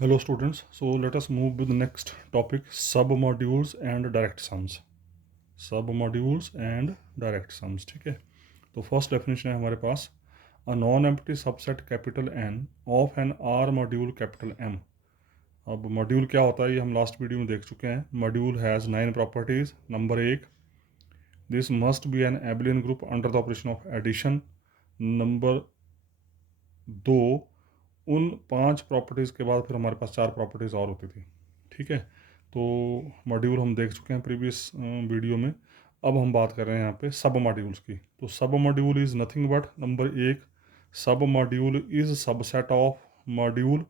Hello students, so let us move with the next topic, submodules and direct sums. Submodules and direct sums, ठीक है। तो first definition है हमारे पास, a non empty subset capital N of N R module capital M. अब module क्या होता है ये हम लास्ट वीडियो में देख चुके हैं। Module has 9 properties. Number 1, this must be an abelian group under the operation of addition. Number 2, उन 5 प्रॉपर्टीज़ के बाद फिर हमारे पास 4 प्रॉपर्टीज़ और होती थी, ठीक है। तो मॉड्यूल हम देख चुके हैं प्रीवियस वीडियो में। अब हम बात कर रहे हैं यहाँ पे सब मॉड्यूल्स की। तो सब module is nothing but, number 1, सब module is subset of module.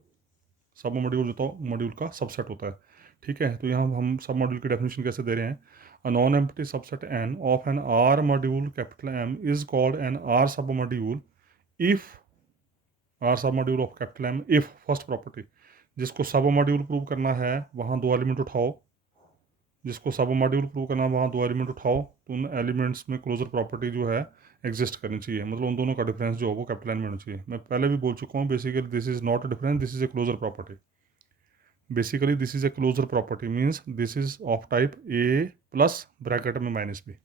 सब मॉड्यूल जो तो मॉड्यूल का सबसेट होता है, ठीक है। तो यहाँ हम सब मॉड्यूल की डेफिनेशन कैसे दे रहे हैं, a non empty subset N of N R module capital M is called an R सब मॉड्यूल इफ़ आर सब module of capital M if first property. जिसको सब मॉड्यूल प्रूव करना है वहाँ 2 एलिमेंट उठाओ। जिसको सब मॉड्यूल प्रूव करना है वहाँ 2 एलिमेंट उठाओ, तो उन एलिमेंट्स में क्लोजर प्रॉपर्टी जो है एग्जिस्ट करनी चाहिए। मतलब उन दोनों का डिफरेंस जो है वो कैपिटल एन में होना चाहिए। मैं पहले भी बोल चुका हूँ, basically this is not a difference, this is a closure property. Basically this is a closure property means this is of type a plus bracket में माइनस बी,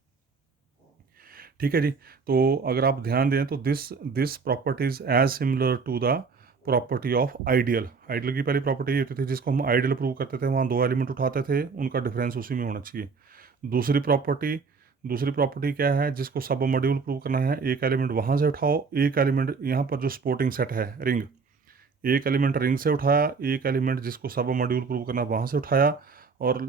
ठीक है जी। तो अगर आप ध्यान दें तो this property is as similar to the property of ideal. Ideal की पहली प्रॉपर्टी ये होती थी, जिसको हम आइडियल प्रूव करते थे वहाँ 2 एलिमेंट उठाते थे, उनका डिफरेंस उसी में होना चाहिए। दूसरी प्रॉपर्टी क्या है, जिसको सब मॉड्यूल प्रूव करना है, एक एलिमेंट वहाँ से उठाओ, एक एलिमेंट यहाँ पर जो सपोर्टिंग सेट है रिंग, एक एलिमेंट रिंग से उठाया, एक एलिमेंट जिसको सब मॉड्यूल प्रूव करना वहाँ से उठाया, और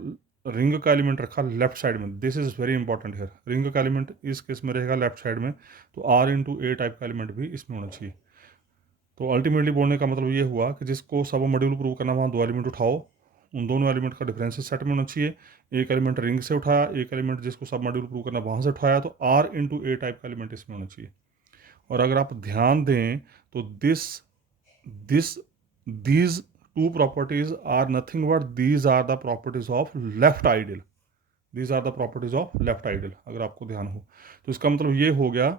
रिंग का एलिमेंट रखा लेफ्ट साइड में। दिस इज़ वेरी इंपॉर्टेंट है, रिंग का एलिमेंट इस केस में रहेगा लेफ्ट साइड में, तो आर इंटू ए टाइप का एलिमेंट भी इसमें होना चाहिए। तो अल्टीमेटली बोलने का मतलब ये हुआ कि जिसको सब मॉड्यूल प्रूव करना वहाँ 2 एलिमेंट उठाओ, उन दोनों एलिमेंट का डिफरेंस सेट में होना चाहिए। एक एलिमेंट रिंग से उठाया, एक एलिमेंट जिसको सब मॉड्यूल प्रूव करना वहाँ से उठाया, तो आर इंटू ए टाइप का एलिमेंट इसमें होना चाहिए। और अगर आप ध्यान दें तो this these two properties are nothing but these are the properties of left ideal। these are the properties of left ideal, अगर आपको ध्यान हो तो इसका मतलब ये हो गया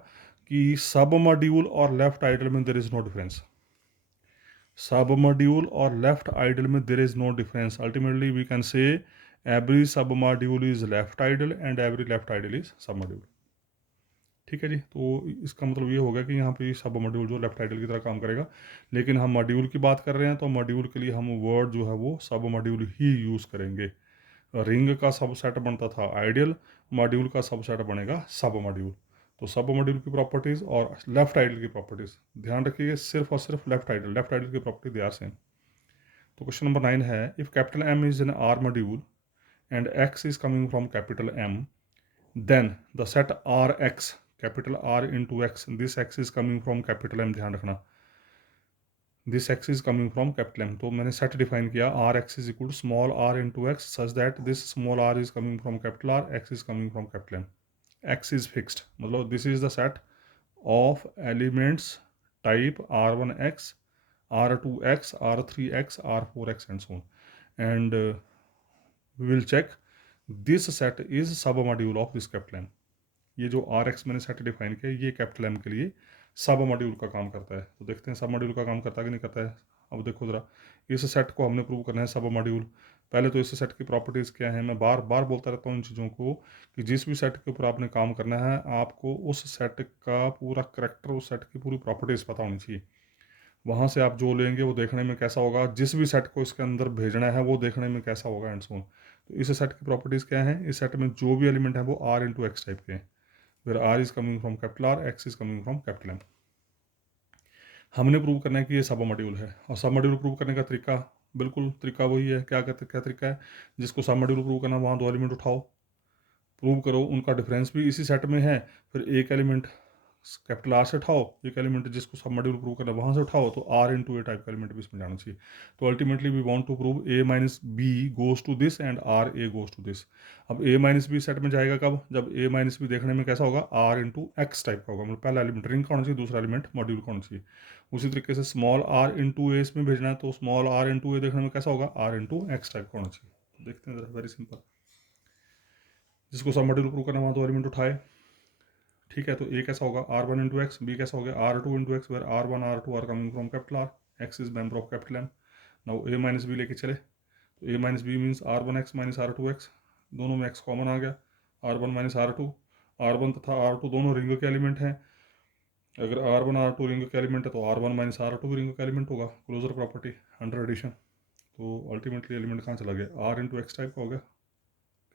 कि सब मॉड्यूल और लेफ्ट आइडल में there is no difference. Sub module और लेफ्ट आइडल में there is no difference. Ultimately we can say every सब module is left ideal and every left ideal is सब मॉड्यूल, ठीक है जी। तो इसका मतलब ये होगा कि यहाँ पे सब मॉड्यूल जो लेफ्ट आइडल की तरह काम करेगा। लेकिन हम मॉड्यूल की बात कर रहे हैं तो मॉड्यूल के लिए हम वर्ड जो है वो सब मॉड्यूल ही यूज़ करेंगे। रिंग का सबसेट बनता था आइडियल, मॉड्यूल का सबसेट बनेगा सब मॉड्यूल। तो सब मॉड्यूल की प्रॉपर्टीज़ और लेफ्ट आइडल की प्रॉपर्टीज़ ध्यान रखिए, सिर्फ और सिर्फ लेफ्ट आइडल की प्रॉपर्टी दे आर सेम। तो क्वेश्चन नंबर 9 है, if capital M is an R module and x is coming from capital M, then the set Rx, capital R into x, this x is coming from capital M, ध्यान रखना this x is coming from capital M। तो मैंने set define किया, Rx is equal to small r into x such that this small r is coming from capital R, x is coming from capital M। x is fixed, मतलब this is the set of elements type R1x, R2x, R3x, R4x and so on, and we will check this set is sub module of this capital M। ये जो are x मैंने set define किया ये capital M के लिए सब module का काम करता है। तो देखते हैं सब मॉड्यूल का काम करता है कि नहीं करता है। अब देखो ज़रा, इस सेट को हमने प्रूव करना है सब मॉड्यूल। पहले तो इस सेट की प्रॉपर्टीज़ क्या है, मैं बार बार बोलता रहता हूँ इन चीज़ों को कि जिस भी सेट के ऊपर आपने काम करना है आपको उस सेट का पूरा करेक्टर, उस सेट की पूरी प्रॉपर्टीज़ पता होनी चाहिए। वहाँ से आप जो लेंगे वो देखने में कैसा होगा, जिस भी सेट को इसके अंदर भेजना है वो देखने में कैसा होगा एंड सो ऑन। तो इस सेट की प्रॉपर्टीज़ क्या है, इस सेट में जो भी एलिमेंट है वो आर इंटू एक्स टाइप के हैं, where r is coming from capital R, x is coming from capital M। हमने प्रूव करना है कि ये सब मॉड्यूल है, और सब मॉड्यूल प्रूव करने का तरीका बिल्कुल तरीका वही है। क्या तरीका है, जिसको सब मॉड्यूल प्रूव करना वहाँ 2 एलिमेंट उठाओ, प्रूव करो, उनका डिफरेंस भी इसी सेट में है, फिर एक एलिमेंट कैपिटल आर से उठाओ, एक एलिमेंट जिसको सब मॉड्यूल प्रूव करना वहाँ से उठाओ, तो आर इंटू ए टाइप का एलिमेंट भी इसमें जाना चाहिए। तो ultimately we want to prove a minus B goes to this and r A goes to this. अब ए माइनस बी सेट में जाएगा कब, जब ए माइनस बी देखने में कैसा होगा, आर इंटू एक्स टाइप का होगा। मतलब पहला एलिमेंट रिंग का होना चाहिए, दूसरा एलिमेंट मॉड्यूल का होना चाहिए। उसी तरीके से स्मॉल आर इंटू ए इसमें भेजना है, तो स्मॉल आर इंटू ए देखने में कैसा होगा, आर इंटू एक्स टाइप का होना चाहिए। तो देखते हैं जरा, वेरी सिंपल। जिसको सब मॉड्यूल प्रूव करना वहाँ 2 एलिमेंट उठाए, ठीक है। तो ए कैसा होगा, are one into X, B कैसा हो गया, R two into X, where R one are two are coming from capital R, x is member of capital M. Now A minus B लेके चले तो A minus B means R1x minus R2x, दोनों में x common आ गया, R1 minus R2, R1 तथा R2 दोनों ring के element हैं। अगर R1 R2 रिंग का एलिमेंट है तो R1 माइनस R2 भी रिंग का एलिमेंट होगा, क्लोजर प्रॉपर्टी अंडर एडिशन। तो अल्टीमेटली एलिमेंट कहाँ चला गया, R इंटू एक्स टाइप का हो गया,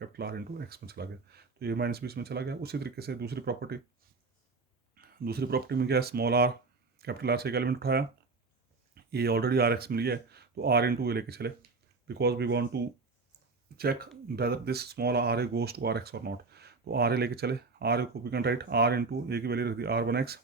कैपिटल R इंटू एक्स में चला गया, तो ये माइनस बी इसमें चला गया। उसी तरीके से दूसरी प्रॉपर्टी में क्या है, स्मॉल r कैपिटल R से एक एलिमेंट उठाया, ये ऑलरेडी आर एक्स में लिया है तो R इंटू ए लेके चले, because we want to check whether this small R A goes to R x और नॉट, तो R ए लेके चले, R ए को we can write R into A की वैल्यू रख दी R1x,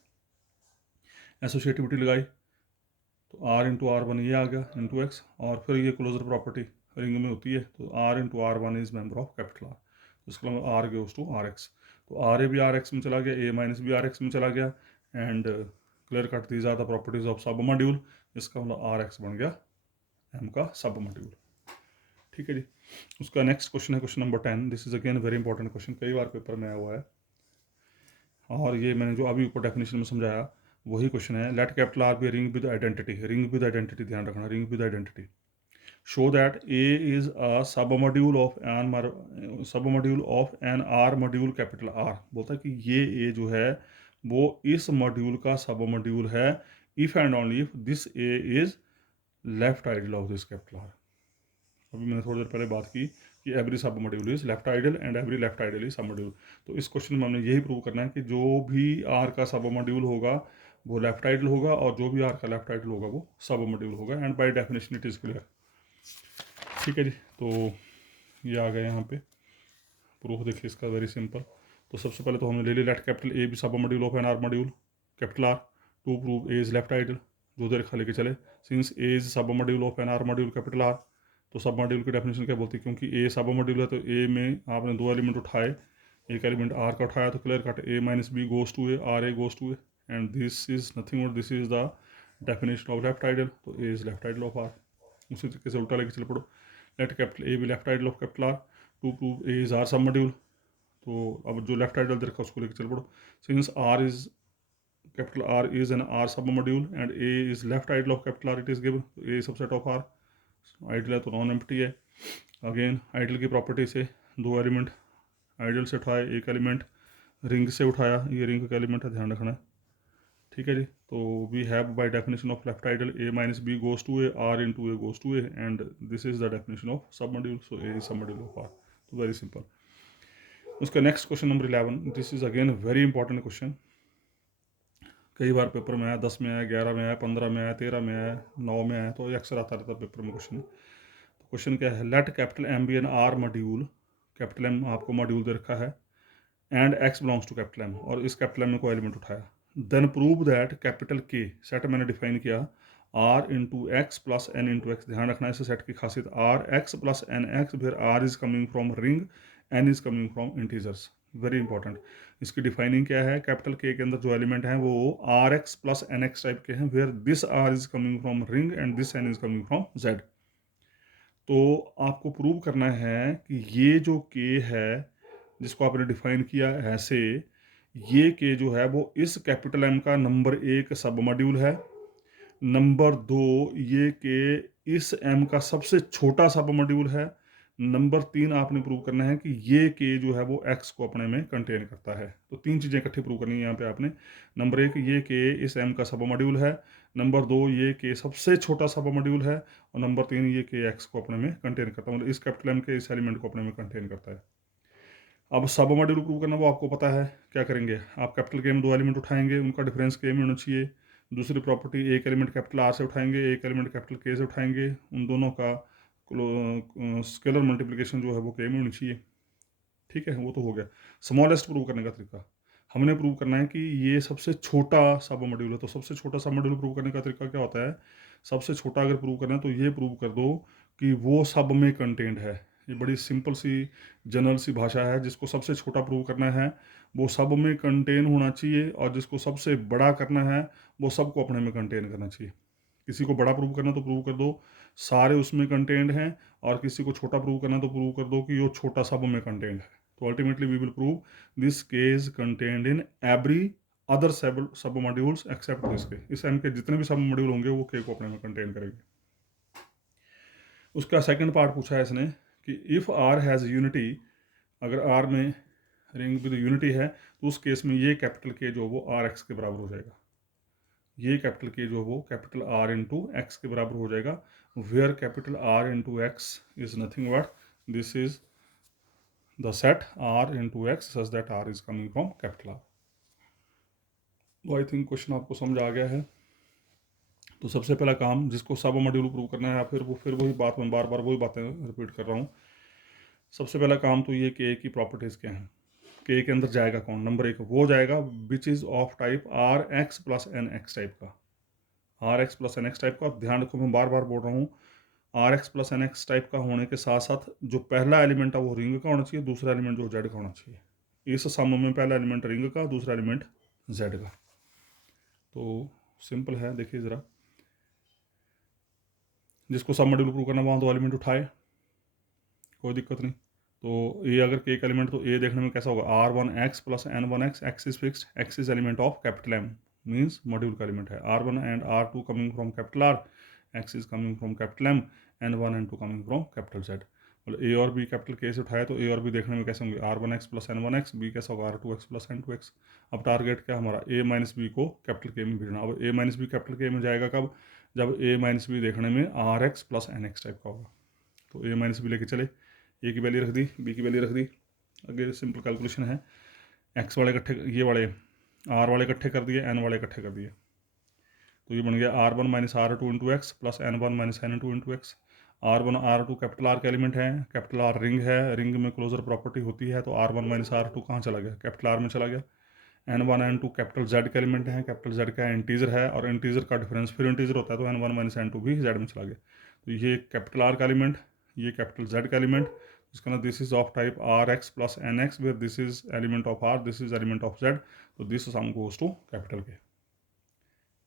एसोसिएटिविटी लगाई तो R इंटू R1 ये आ गया इंटू एक्स, और फिर ये क्लोजर प्रॉपर्टी रिंग में होती है तो R into R1 is member of capital R, तो इसका मतलब R गोज टू RX, तो R ए भी RX में चला गया, ए माइनस भी RX में चला गया, and clear cut these are the properties of submodule, इसका मतलब RX बन गया M का सब मॉड्यूल। ठीक है जी। उसका नेक्स्ट क्वेश्चन है question number 10, this is again very important question, कई बार पेपर में आया हुआ है, और ये मैंने जो अभी ऊपर डेफिनेशन में समझाया वही क्वेश्चन है। Let capital R be ring with identity, ring with identity ध्यान रखना, ring with identity, show that A is a सब module of N R module capital R, बोलता है कि ये ए जो है वो इस मॉड्यूल का सब मॉड्यूल है, if and only if this a is left ideal of this capital R. अभी मैंने थोड़ी देर पहले बात की कि एवरी सब module is left ideal and every left ideal is सब मॉड्यूल, तो इस क्वेश्चन में हमने यही प्रूव करना है कि जो भी आर का सब मॉड्यूल होगा वो लेफ्ट आइडल होगा, और जो भी आर का लेफ्ट आइडल होगा वो सब मॉड्यूल होगा, and by definition it is clear. ठीक है जी, तो ये आ गया यहाँ पे प्रूफ, देखिए इसका वेरी सिंपल। तो सबसे पहले तो हमने ले लिया लेट कैपिटल ए बी सब module of N R module capital R, to prove A is left ideal, जो देर रेखा लेके चले, सिंस ए इज सब module of N R module capital R, तो सब मॉड्यूल की डेफिनेशन क्या बोलती है, क्योंकि ए सब मॉड्यूल है तो ए में आपने दो एलिमेंट उठाए, एक एलिमेंट आर का उठाया तो clear cut A minus B goes to A, R A goes to A, and this is nothing और this is the definition of left ideal, तो A is left ideal of R. उसी तरीके से उल्टा लेके चल पड़ो, let capital A be left ideal of capital R, to prove A is R सब मॉड्यूल, तो अब जो लेफ्ट आइडल देखा उसको लेके चल पड़ो, since R is capital R is an R सब module and A is left ideal of capital R, it is given, A subset of R, ideal है तो नॉन एम्प्टी है। अगेन आइडल की प्रॉपर्टी से दो एलिमेंट आइडल से उठाए, एक एलिमेंट रिंग से उठाया, ये रिंग का एलिमेंट है, ध्यान रखना है। ठीक है जी, तो we have by definition of left ideal a minus B goes to A, r into a goes to A, and this is the definition of submodule, so A is सब module of R, तो very simple. उसका next question number 11, this is again very important question, कई बार paper में आया, 10 में आया, 11 में आया, 15 में आया, 13 में आया, 9 में आया, तो अक्सर आता रहता है पेपर में क्वेश्चन। तो क्वेश्चन क्या है, let capital M be an R module, capital M आपको मॉड्यूल दे रखा है, and X belongs to capital M, और इस कैपिटल एम में कोई एलिमेंट उठाया, then prove that capital K set मैंने डिफाइन किया R into x plus N into X, ध्यान रखना है इस सेट की खासियत, R x plus N X, फिर R is coming from ring, N is coming from integers, very important. इसकी डिफाइनिंग क्या है, कैपिटल के अंदर जो एलिमेंट हैं वो r x plus N x type के हैं, where this r is coming from ring and this n is coming from Z. तो आपको प्रूव करना है कि ये जो के है जिसको आपने डिफाइन किया ऐसे, ये के जो है वो इस कैपिटल एम का नंबर 1 सब मॉड्यूल है, नंबर 2 ये के इस एम का सबसे छोटा सब मॉड्यूल है, नंबर 3 आपने प्रूव करना है कि ये के जो है वो एक्स को अपने में कंटेन करता है। तो 3 चीज़ें इकट्ठी प्रूव करनी है यहाँ पे आपने, नंबर 1 ये के इस एम का सब मॉड्यूल है, नंबर 2 ये के सबसे छोटा सब मॉड्यूल है, और नंबर 3 ये के एक्स को अपने में कंटेन करता है, मतलब इस कैपिटल एम के इस एलिमेंट को अपने में कंटेन करता है। अब सब मॉड्यूल प्रूव करना वो आपको पता है, क्या करेंगे आप, कैपिटल के में दो एलिमेंट उठाएंगे, उनका डिफरेंस के में होना चाहिए, दूसरी प्रॉपर्टी एक एलिमेंट कैपिटल आर से उठाएंगे, एक एलिमेंट कैपिटल के से उठाएंगे, उन दोनों का स्केलर मल्टीप्लिकेशन जो है वो के में होनी चाहिए। ठीक है, वो तो हो गया। स्मॉलेस्ट प्रूव करने का तरीका, हमने प्रूव करना है कि ये सबसे छोटा सब मॉड्यूल है, तो सबसे छोटा सब मॉड्यूल प्रूव करने का तरीका क्या होता है, सबसे छोटा अगर प्रूव करना है तो ये प्रूव कर दो कि वो सब में कंटेंट है। ये बड़ी सिंपल सी जनरल सी भाषा है, जिसको सबसे छोटा प्रूव करना है वो सब में कंटेन होना चाहिए, और जिसको सबसे बड़ा करना है वो सबको अपने में कंटेन करना चाहिए। किसी को बड़ा प्रूव करना तो प्रूव कर दो सारे उसमें कंटेंट हैं, और किसी को छोटा प्रूव करना तो प्रूव कर दो कि वो छोटा सब में कंटेंट है। तो ultimately we will prove this K is contained in every other sub modules except this K, इस एम के जितने भी सब मॉड्यूल होंगे वो के को अपने में कंटेन करेंगे। उसका सेकंड पार्ट पूछा है इसने कि इफ़ आर हैज़ यूनिटी, अगर आर में रिंग विद यूनिटी है तो उस केस में ये कैपिटल के जो वो आर एक्स के बराबर हो जाएगा, ये कैपिटल के जो वो कैपिटल आर इंटू एक्स के बराबर हो जाएगा, where capital R into x is nothing but this is the set r into x such that r is coming from capital R. तो आई थिंक क्वेश्चन आपको समझ आ गया है। तो सबसे पहला काम जिसको सब मॉड्यूल प्रूव करना है, या फिर वही बात, मैं बार बार वही बातें रिपीट कर रहा हूँ। सबसे पहला काम तो ये कि ए की प्रॉपर्टीज़ क्या हैं, के अंदर जाएगा कौन। नंबर एक वो जाएगा which is of type R x plus N x type का, R x plus N x type का। ध्यान रखो मैं बार बार बोल रहा हूँ, R x plus N x type का होने के साथ साथ जो पहला एलिमेंट है वो रिंग का होना चाहिए, दूसरा एलिमेंट जो जेड का होना चाहिए। इस सम में पहला एलिमेंट रिंग का, दूसरा एलिमेंट जेड का। तो सिंपल है, देखिए ज़रा, जिसको सब मॉड्यूल प्रूव करना वहाँ दो एलिमेंट उठाए, कोई दिक्कत नहीं। तो ये अगर के एलिमेंट, तो ए देखने में कैसा होगा, are one x plus n one x, x is fixed, x is element of capital M, means module का एलिमेंट है। R one and r two coming from capital R, x is coming from capital M, n one and two coming from capital Z. मतलब a और B capital के से उठाए तो ए और B देखने में कैसे होंगे, r one x plus n one x, B कैसा होगा r two x plus n two x. अब टारगेट क्या हमारा, ए माइनस बी को कैपिटल के में भेजना। अब a minus B capital K में जाएगा कब, जब ए माइनस बी देखने में r x plus N x type का होगा। तो ए माइनस बी लेके चले, ए की वैल्यू रख दी, बी की वैल्यू रख दी। आगे सिंपल कैलकुलेशन है, एक्स वाले इकट्ठे, ये वाले आर वाले इकट्ठे कर दिए, एन वाले इकट्ठे कर दिए, तो ये बन गया r one minus r two into x plus n one minus N two into x. R one are two capital R का एलिमेंट है, कैपिटल आर रिंग है, रिंग में क्लोजर प्रॉपर्टी होती है, तो r one minus r two कहाँ चला गया, कैपिटल आर में चला गया। N one n two capital Z का एलिमेंट है, कैपिटल जेड का इंटीजर है, और इंटीजर का डिफरेंस फिर इंटीजर होता है, तो N one minus N two भी जेड में चला गया। तो ये कैपिटल आर का एलिमेंट, ये कैपिटल जेड का एलिमेंट, इसका ना this is of type R x plus N x, where this is element of R, this is element of Z, तो this sum goes to capital K.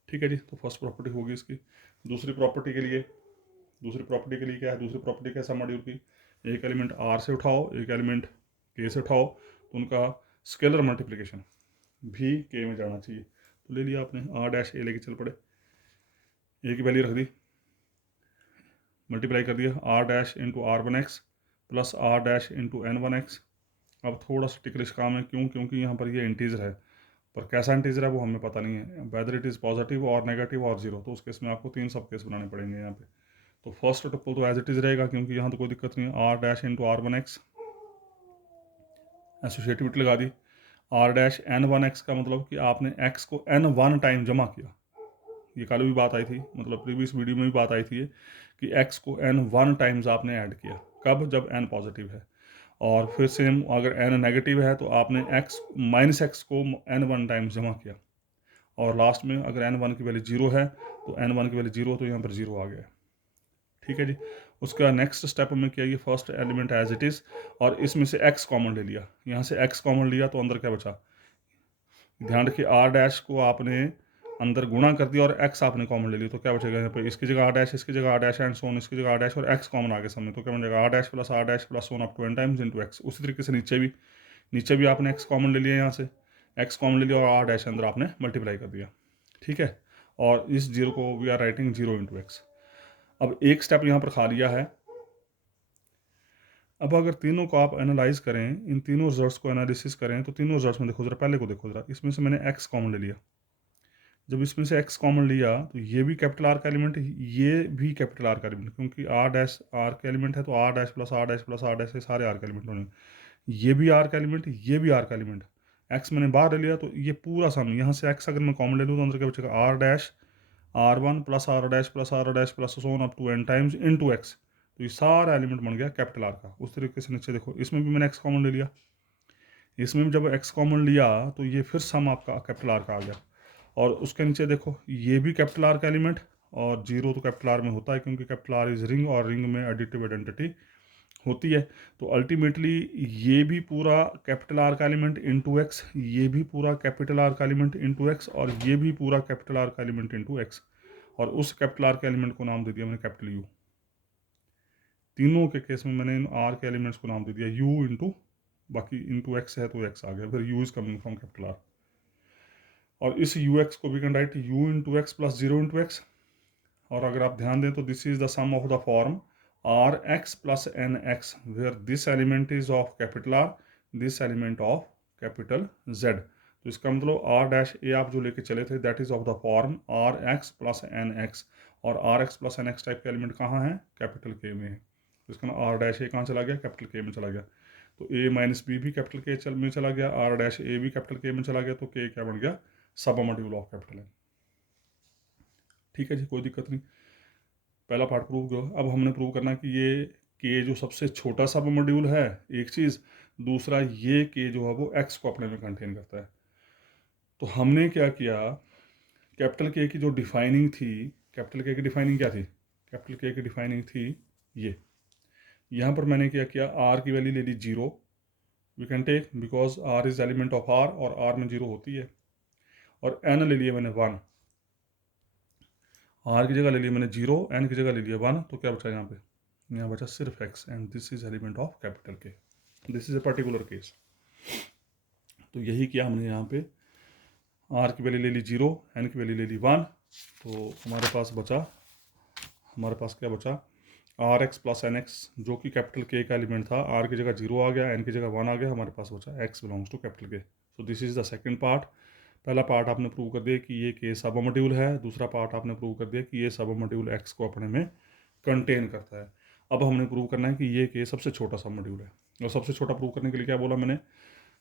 ठीक है जी, तो फर्स्ट प्रॉपर्टी होगी इसकी। दूसरी प्रॉपर्टी के लिए, दूसरी प्रॉपर्टी के लिए क्या है, दूसरी प्रॉपर्टी कैसा मॉड्यूल की, एक एलिमेंट आर से उठाओ, एक एलिमेंट के से उठाओ, तो उनका स्केलर मल्टीप्लिकेशन भी के में जाना चाहिए। तो ले लिया आपने, आर डैश ए लेके चल पड़े, ए की वैल्यू रख दी, मल्टीप्लाई कर दिया, r dash into are one x plus r dash into n one x. अब थोड़ा सा टिकलिश काम है, क्यों, क्योंकि यहाँ पर ये इंटीजर है, पर कैसा इंटीजर है वो हमें पता नहीं है, वेदर इट इज़ पॉजिटिव और नेगेटिव और जीरो। तो उस केस में आपको तीन सब केस बनाने पड़ेंगे यहाँ पे। तो फर्स्ट ट्रिपल तो एज इट इज़ रहेगा, क्योंकि यहाँ तो कोई दिक्कत नहीं है, R dash into are one X, associativity लगा दी। R dash N one X का मतलब कि आपने एक्स को एन वन टाइम जमा किया, ये कल भी बात आई थी, मतलब प्रीवियस वीडियो में भी बात आई थी ये, कि एक्स को एन वन टाइम्स आपने ऐड किया, कब, जब एन पॉजिटिव है। और फिर सेम अगर एन नेगेटिव है तो आपने एक्स माइनस एक्स को एन वन टाइम्स जमा किया, और लास्ट में अगर एन वन की वैल्यू जीरो है तो एन वन की वैल्यू जीरो, तो यहाँ पर जीरो आ गया। ठीक है जी, उसका नेक्स्ट स्टेप में क्या, ये first element as it is, और इसमें से एक्स कॉमन ले लिया, यहाँ से एक्स कॉमन लिया तो अंदर क्या बचा, ध्यान रखिए आर डैश को आपने अंदर गुणा कर दिया और एक्स आपने कॉमन ले लिया, तो क्या बचेगा यहाँ पे, इसकी जगह आर डैश, इसकी जगह आर डैश एंड सोन, इसकी जगह आर डैश, और एक्स कॉमन आगे सामने, तो क्या बन जाएगा r dash plus so on up to n times into x. उसी तरीके से नीचे भी आपने एक्स कॉमन ले लिया, यहाँ से एक्स कॉमन ले लिया और आर डैश अंदर आपने मल्टीप्लाई कर दिया। ठीक है, और इस जीरो को we are writing zero into x. अब एक स्टेप यहाँ पर खा लिया है। अब अगर तीनों को आप एनालाइज करें, इन तीनों रिजल्ट्स को एनालिसिस करें, तो तीनों रिजल्ट्स में देखो जरा, पहले को देखो जरा, इसमें से मैंने एक्स कॉमन ले लिया, जब इसमें से एक्स कॉमन लिया तो ये भी कैपिटल आर का एलिमेंट, ये भी कैपिटल आर का एलिमेंट, क्योंकि आर डैश आर का एलिमेंट है, तो r dash plus r dash plus r dash, ये सारे आर का एलिमेंट होने, ये भी आर का एलिमेंट, ये भी आर का एलिमेंट। एक्स मैंने बाहर ले लिया, तो ये पूरा सम, यहाँ से एक्स अगर मैं कॉमन ले लूँ तो अंदर क्या बचेगा, r dash r one plus r dash plus r dash plus so on up to n times into x. तो ये सारा एलिमेंट बन गया कैपिटल आर का। उस तरीके से नीचे देखो, इसमें भी मैंने एक्स कॉमन ले लिया, इसमें भी जब एक्स कॉमन लिया तो ये फिर सम आपका कैपिटल आर का आ गया। और उसके नीचे देखो, ये भी कैपिटल आर का एलिमेंट, और जीरो तो कैपिटल आर में होता है, क्योंकि कैपिटल आर इज रिंग, और रिंग में एडिटिव आइडेंटिटी होती है। तो अल्टीमेटली ये भी पूरा कैपिटल आर का एलिमेंट इंटू एक्स, ये भी पूरा कैपिटल आर का एलिमेंट इंटू एक्स, और ये भी पूरा कैपिटल आर का एलिमेंट इंटू एक्स, और उस कैपिटल आर के एलिमेंट को नाम दे दिया मैंने कैपिटल यू। तीनों के केस में मैंने इन आर के एलिमेंट्स को नाम दे दिया यू इंटू, बाकी इंटू एक्स है तो एक्स आ गया, फिर u is coming from capital R. और इस यू एक्स को भी can write u into x plus zero into x. और अगर आप ध्यान दें तो this is the sum of the form are x plus N x where this element is of capital R, this element of capital Z. तो इसका मतलब are dash ए आप जो लेके चले थे that is of the form are x plus N X, और R x plus N x type के एलिमेंट कहाँ है, कैपिटल के में है। तो इसका आर डैश ए कहाँ चला गया, कैपिटल के में चला गया। तो ए माइनस बी भी कैपिटल के में चला गया, आर डैश ए भी कैपिटल के में चला गया, तो के क्या बन गया, सब मॉड्यूल ऑफ कैपिटल एन। ठीक है जी, कोई दिक्कत नहीं। पहला पार्ट प्रूव करो। अब हमने प्रूव करना है कि ये के जो सबसे छोटा सब मॉड्यूल है, एक चीज़, दूसरा ये के जो है वो एक्स को अपने में कंटेन करता है। तो हमने क्या किया, कैपिटल के की जो डिफाइनिंग थी, कैपिटल के की डिफाइनिंग क्या थी, कैपिटल के की डिफाइनिंग थी ये, यहाँ पर मैंने क्या किया, आर की वैल्यू ले ली 0, we can take because r is element of R और आर में 0 होती है, और एन ले लिया मैंने 1, आर की जगह ले लिया मैंने 0, एन की जगह ले लिया 1, तो क्या बचा यहाँ पे, यहाँ बचा सिर्फ X, and this is element of capital K, this is a particular case. तो यही किया हमने यहाँ पे, आर की वैल्यू ले ली 0, एन की वैल्यू ले ली 1, तो हमारे पास बचा, हमारे पास क्या बचा, r x plus N x जो कि कैपिटल के का एलिमेंट था, आर की जगह 0 आ गया, एन की जगह 1 आ गया, हमारे पास बचा एक्स बिलोंग्स टू कैपिटल के। सो this is the second part. पहला पार्ट आपने प्रूव कर दिया कि ये के सब मॉड्यूल है, दूसरा पार्ट आपने प्रूव कर दिया कि ये सब मॉड्यूल एक्स को अपने में कंटेन करता है। अब हमने प्रूव करना है कि ये के सबसे छोटा सब मॉड्यूल है, और सबसे छोटा प्रूव करने के लिए क्या बोला मैंने,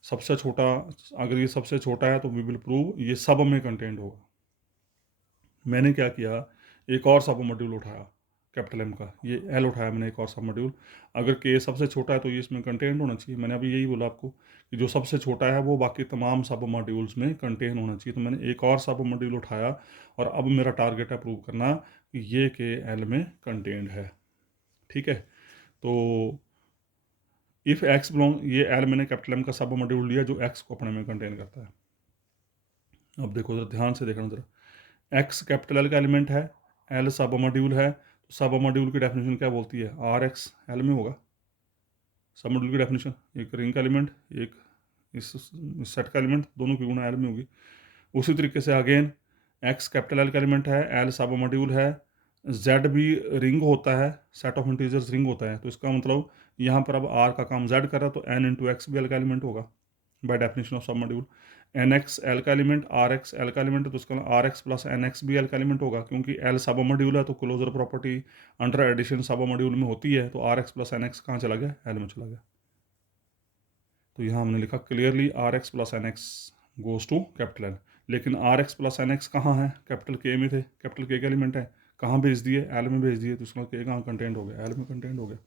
सबसे छोटा, अगर ये सबसे छोटा है तो वी विल प्रूव ये सब में कंटेंट होगा। मैंने क्या किया, एक और सब मॉड्यूल उठाया कैपिटल एम का, ये एल उठाया मैंने, एक और सब मॉड्यूल। अगर के सबसे छोटा है तो ये इसमें कंटेंट होना चाहिए, मैंने अभी यही बोला आपको कि जो सबसे छोटा है वो बाकी तमाम सब मॉड्यूल्स में कंटेन होना चाहिए। तो मैंने एक और सब मॉड्यूल उठाया, और अब मेरा टारगेट है प्रूव करना कि ये के एल में कंटेंट है। ठीक है, तो इफ़ एक्स बिलोंग, ये एल मैंने कैपिटल एम का सब मॉड्यूल लिया जो एक्स को अपने में कंटेन करता है। अब देखो जरा, ध्यान से देखना जरा, एक्स कैपिटल एल का एलिमेंट है, एल सब मॉड्यूल है, तो सब मॉड्यूल की डेफिनेशन क्या बोलती है, आर एक्स एल में होगा। सब मॉड्यूल की डेफिनेशन, एक रिंग का एलिमेंट, एक इस सेट का एलिमेंट, दोनों की गुणा एल में होगी। उसी तरीके से अगेन एक्स कैपिटल एल का एलिमेंट है, एल सब मॉड्यूल है, जेड भी रिंग होता है, सेट ऑफ इंटीजर्स रिंग होता है, तो इसका मतलब यहाँ पर अब आर का काम जेड कर रहा है, तो एन इंटू एक्स भी एल का एलिमेंट होगा by definition of submodule. N x L का एलिमेंट, आर एक्स एल का एलिमेंट है, तो उसका r x plus N x भी एल का एलिमेंट होगा, क्योंकि एल सब मॉड्यूल है तो क्लोजर प्रॉपर्टी अंडर एडिशन सब मॉड्यूल में होती है, तो are x plus N x कहाँ चला गया, एल में चला गया। तो यहाँ हमने लिखा clearly R x plus N X goes to capital L, लेकिन R x plus N x कहाँ है, कैपिटल के में थे, कैपिटल के एलिमेंट है, कहाँ भेज दिए, एल में भेज दिए, तो उसका के कहाँ कंटेंट हो गया, एल में कंटेंट हो गया।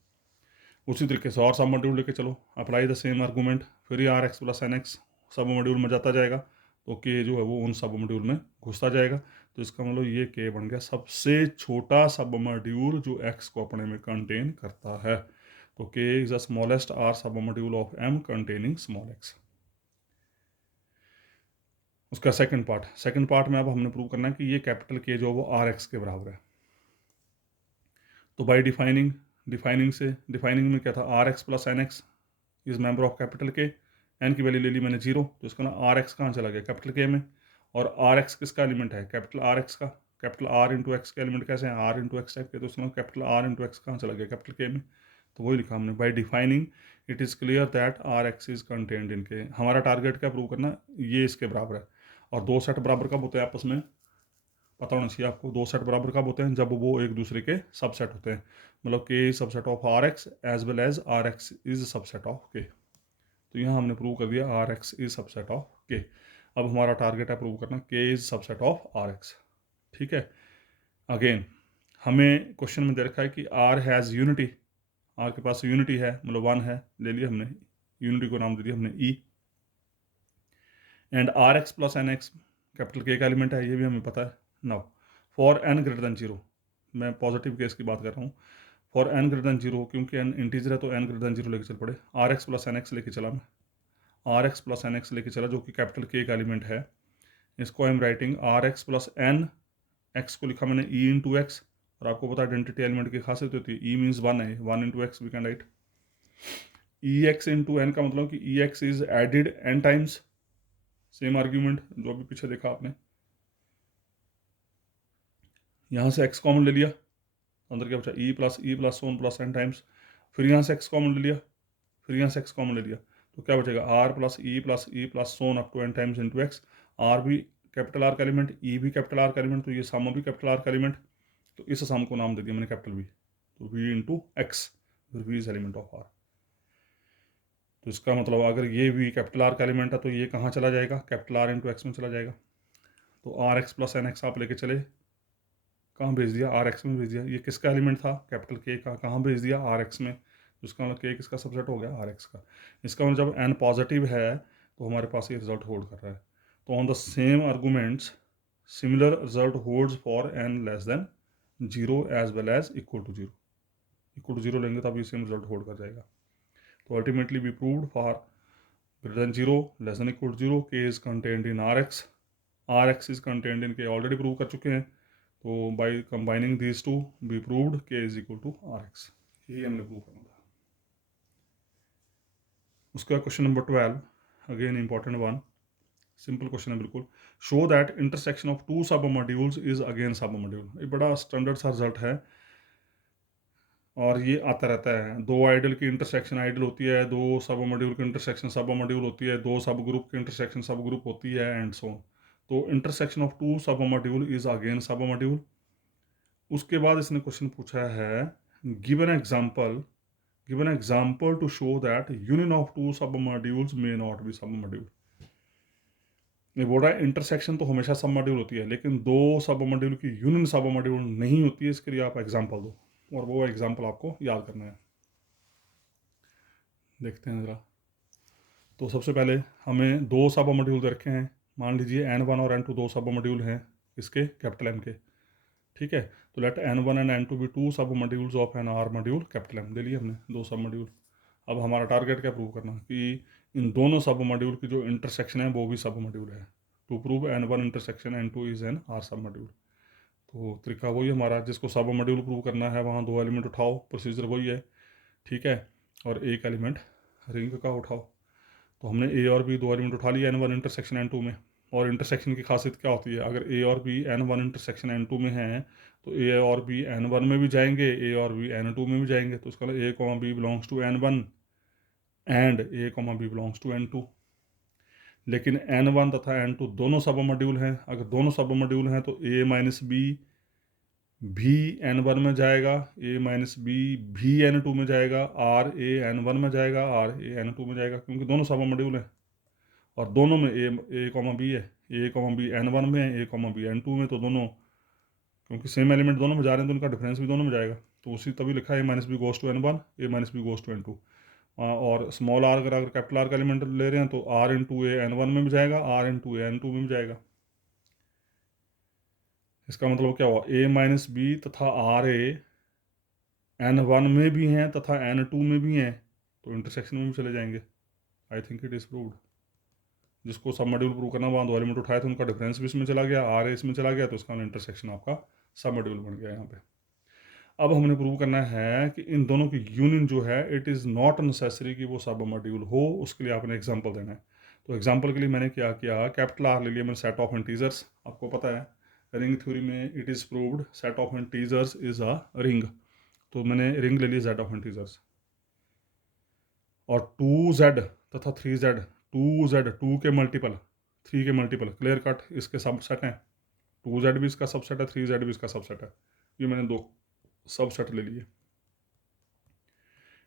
उसी तरीके से और सब मॉड्यूल लेके चलो, अप्लाई द सेम आर्गूमेंट, फिर ही R x plus N X sub module में जाता जाएगा, तो के जो है वो उन सब मॉड्यूल में घुसता जाएगा, तो इसका मतलब ये के बन गया सबसे छोटा सब मॉड्यूल जो एक्स को अपने में कंटेन करता है। तो K is the smallest R सब module of M containing small x. उसका सेकंड पार्ट में अब हमने प्रूव करना है कि ये कैपिटल के जो वो आर एक्स के बराबर है। तो बाई डिफाइनिंग में क्या था, r x plus N x is member of capital K, n की वैल्यू ले ली मैंने 0, तो इसका ना आर एक्स कहाँ चला गया, कैपिटल के में, और आर एक्स किसका एलिमेंट है, कैपिटल आर एक्स का, कैपिटल आर इंटू एक्स के एलिमेंट कैसे हैं, आर इंटू एक्स टाइप के, तो उसका कैपिटल आर इंटू एक्स कहाँ चला गया, कैपिटल के में, तो वही लिखा हमने, by defining it is clear that R x is contained in K. हमारा टारगेट क्या प्रूव करना, ये इसके बराबर है, और दो सेट बराबर कब होते हैं आपस में, पता होना चाहिए आपको, दो सेट बराबर कब होते हैं, जब वो एक दूसरे के सबसेट होते हैं, मतलब K subset of R x as well as R x is subset of K. तो यहाँ हमने प्रूव कर दिया R x is subset of K. अब हमारा टारगेट है प्रूव करना K is subset of R x. ठीक है, अगेन हमें क्वेश्चन में दे रखा है कि आर हैज़ यूनिटी, आर के पास यूनिटी है, मतलब 1 है, ले लिया हमने, यूनिटी को नाम दे दिया हमने E, and R x plus N X capital K का एलिमेंट है, ये भी हमें पता है। Now for N greater than 0, मैं पॉजिटिव केस की बात कर रहा हूँ, फॉर एन ग्रेटर देन 0, क्योंकि एन इंटीजर है तो एन ग्रेटर देन 0 लेके चल पड़े, r x plus N x लेके चला मैं, r x plus N x लेके चला जो कि कैपिटल के का एलिमेंट है, इसको I am writing r x plus N x को लिखा मैंने ई इंटू एक्स, और आपको पता है आइडेंटिटी एलिमेंट की खासियत होती है, ई मीन्स 1 है, 1 into X we can write E X into N, का मतलब कि E X is added N times, same argument जो अभी पीछे देखा आपने, यहाँ से एक्स कॉमन ले लिया, अंदर क्या बचा, e plus so on plus n times, फिर यहाँ से एक्स कॉमन ले लिया, फिर यहाँ से एक्स कॉमन ले लिया, तो क्या बचेगा r plus e plus so on up to n times into x. R भी कैपिटल आर का एलिमेंट, ई भी कैपिटल आर का एलिमेंट, तो ये सम भी कैपिटल आर का एलिमेंट, तो इस सम को नाम दे दिया मैंने कैपिटल वी, तो वी इंटू एक्स, फिर v is element of R. तो इसका मतलब अगर ये वी कैपिटल आर का एलिमेंट है तो ये कहाँ चला जाएगा, कैपिटल आर इंटू एक्स में चला जाएगा। तो are x plus N x आप लेके चले, कहाँ भेज दिया, आर एक्स में भेज दिया। ये किसका एलिमेंट था, कैपिटल के का, कहाँ भेज दिया, आर एक्स में। जिसका मतलब के किसका सबसेट हो गया, आर एक्स का। इसका मतलब जब एन पॉजिटिव है तो हमारे पास ये रिजल्ट होल्ड कर रहा है। तो on the same arguments similar result holds for n less than 0 as well as equal to 0। Equal to 0 लेंगे तब ये सेम रिजल्ट होल्ड कर जाएगा। तो ultimately we proved for greater than 0 less than equal to 0 K is contained in R x is contained in K, already prove कर चुके हैं। तो by combining these two we proved K is equal to R X, यही हमने प्रूव करना था। उसके बाद question number 12, again important one, simple question है बिल्कुल। Show that intersection of two सब modules is again submodule. ये बड़ा स्टैंडर्ड सा रिजल्ट है और ये आता रहता है। दो आइडल की इंटरसेक्शन आइडल होती है, दो सब मॉड्यूल की इंटरसेक्शन सब मॉड्यूल होती है, दो सब ग्रुप की इंटरसेक्शन सब ग्रुप होती है, एंड सो। तो इंटरसेक्शन ऑफ टू सब module is again submodule. उसके बाद इसने क्वेश्चन पूछा है given example to show that union of two सब modules may not be submodule. ये बोल रहा है इंटरसेक्शन तो हमेशा सब मॉड्यूल होती है, लेकिन दो सब मॉड्यूल की यूनियन सब मॉड्यूल नहीं होती है, इसके लिए आप एग्जाम्पल दो, और वो एग्जाम्पल आपको याद करना है। देखते हैं ज़रा। तो सबसे पहले हमें दो सब मॉड्यूल दे रखे हैं, मान लीजिए N1 और N2 दो सब मॉड्यूल हैं इसके, कैपिटल एम के, ठीक है। तो let N1 and N2 be two सब modules of N R module capital M, ले लिए हमने दो सब मॉड्यूल। अब हमारा टारगेट क्या प्रूव करना कि इन दोनों सब मॉड्यूल की जो इंटरसेक्शन है वो भी सब मॉड्यूल है। To prove N1 intersection N2 is an R सब मॉड्यूल। तो तरीका वही हमारा, जिसको सब मॉड्यूल प्रूव करना है वहाँ दो एलिमेंट उठाओ, प्रोसीजर वही है, ठीक है। और एक एलिमेंट रिंग का उठाओ। तो हमने ए और बी दो एलिमेंट उठा लिया N1 इंटरसेक्शन N2 में। और इंटरसेक्शन की खासियत क्या होती है, अगर ए और बी N1 इंटरसेक्शन N2 में हैं तो ए और बी N1 में भी जाएंगे, ए और बी N2 में भी जाएंगे। तो उसका मतलब A comma B belongs to N1 and A comma B belongs to N2। लेकिन N1 तथा N2 दोनों सब मॉड्यूल हैं। अगर दोनों सब मॉड्यूल हैं तो ए माइनस बी भी N1 में जाएगा, ए माइनस बी भी N2 में जाएगा, आर ए N1 में जाएगा, आर ए N2 में जाएगा, क्योंकि दोनों सब मॉड्यूल हैं और दोनों में ए कॉमा बी है। ए कॉमा बी N1 में है, ए कॉमा बी N2 में, तो दोनों क्योंकि सेम एलिमेंट दोनों में जा रहे हैं तो उनका डिफरेंस भी दोनों में जाएगा। तो उसी तभी लिखा है A minus B goes to N1, A minus B goes to N2। और स्मॉल आर अगर कैपिटल आर का एलिमेंट ले रहे हैं तो आर इंटू ए N1 में भी जाएगा, आर इंटू ए N2 में भी जाएगा। इसका मतलब क्या हुआ, ए माइनस बी तथा आर ए N1 में भी हैं तथा N2 में भी हैं, तो इंटरसेक्शन में भी चले जाएंगे। आई थिंक इट इज प्रूव्ड। जिसको सब मॉड्यूल प्रूव करना वहाँ दो एलिमेंट उठाए थे, उनका डिफरेंस भी इसमें चला गया, आर ए इसमें चला गया, तो इसका इंटरसेक्शन आपका सब मॉड्यूल बन गया यहाँ पे। अब हमने प्रूव करना है कि इन दोनों की यूनियन जो है इट इज़ नॉट नेसेसरी कि वो सब मॉड्यूल हो, उसके लिए आपने एग्जांपल देना है। तो एग्जांपल के लिए मैंने क्या किया, कैपिटल आर ले लिया मैंने, सेट ऑफ इंटीजर्स। आपको पता है रिंग थ्योरी में it is proved set of integers is a ring. तो मैंने रिंग ले ली जेड ऑफ इंटीजर्स। और 2z तथा 3z, 2z 2 के मल्टीपल 3 के मल्टीपल क्लियर कट इसके सबसेट हैं। 2z भी इसका सबसेट है, 3z भी इसका सबसेट है। ये मैंने दो सबसेट ले लिए।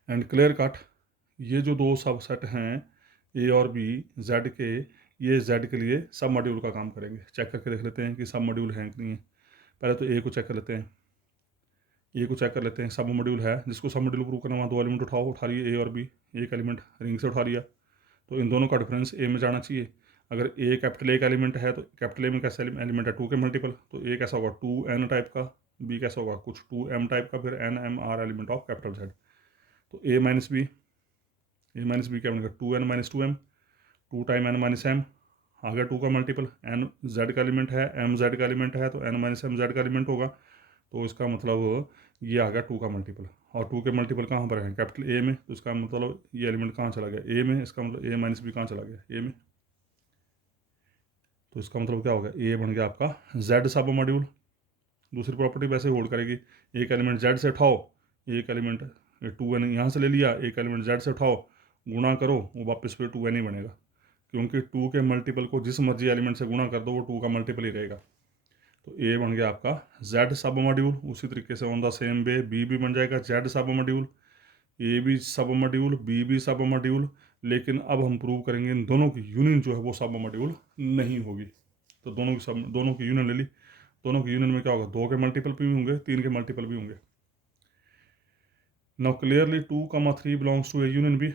एंड क्लियर कट ये जो दो सबसेट हैं ए और बी z के, ये z के लिए सब मॉड्यूल का काम करेंगे। चेक करके देख लेते हैं कि सब मॉड्यूल हैं कि नहीं है। पहले तो ए को चेक कर लेते हैं, ए को चेक कर लेते हैं, सब मॉड्यूल है। जिसको सब मॉड्यूल प्रूव करना वहाँ दो एलिमेंट उठाओ, उठा लिए ए और बी, एक एलिमेंट रिंग से उठा लिया, तो इन दोनों का डिफरेंस ए में जाना चाहिए। अगर ए कैपिटल ए का एलिमेंट है तो कैपिटल ए में कैसा एलिमेंट है 2 के मल्टीपल, तो ए कैसा होगा 2n टाइप का, बी कैसा होगा कुछ 2m टाइप का, फिर n m r element of capital Z. तो ए माइनस बी क्या बनेगा 2n minus 2m, 2 time n minus m, आ गया 2 का मल्टीपल, n z का एलिमेंट है, m z का एलिमेंट है, तो n माइनस m z का एलिमेंट होगा। तो इसका मतलब ये आ गया 2 का मल्टीपल, और 2 के मल्टीपल कहाँ पर है कैपिटल ए में, तो इसका मतलब ये एलिमेंट कहाँ चला गया ए में, इसका मतलब ए माइनस बी कहाँ चला गया ए में। तो इसका मतलब क्या हो गया, ए बन गया आपका जेड सब मॉड्यूल। दूसरी प्रॉपर्टी वैसे होल्ड करेगी, एक एलिमेंट जेड से उठाओ, एक एलिमेंट 2n यहाँ से ले लिया, एक एलिमेंट जेड से उठाओ, गुणा करो, वो वापस फिर 2n ही बनेगा, क्योंकि 2 के मल्टीपल को जिस मर्जी एलिमेंट से गुणा कर दो वो 2 का मल्टीपल ही रहेगा। तो ए बन गया आपका जेड सब मॉड्यूल। उसी तरीके से on the same way B भी बन जाएगा जेड सब मॉड्यूल, ए भी सब मॉड्यूल, बी भी सब मॉड्यूल। लेकिन अब हम प्रूव करेंगे इन दोनों की यूनियन जो है वो सब मॉड्यूल नहीं होगी। तो दोनों की यूनियन ले ली, दोनों की यूनियन में क्या होगा, 2 के मल्टीपल भी होंगे, 3 के मल्टीपल भी होंगे। Now clearly 2,3 belongs to A union B,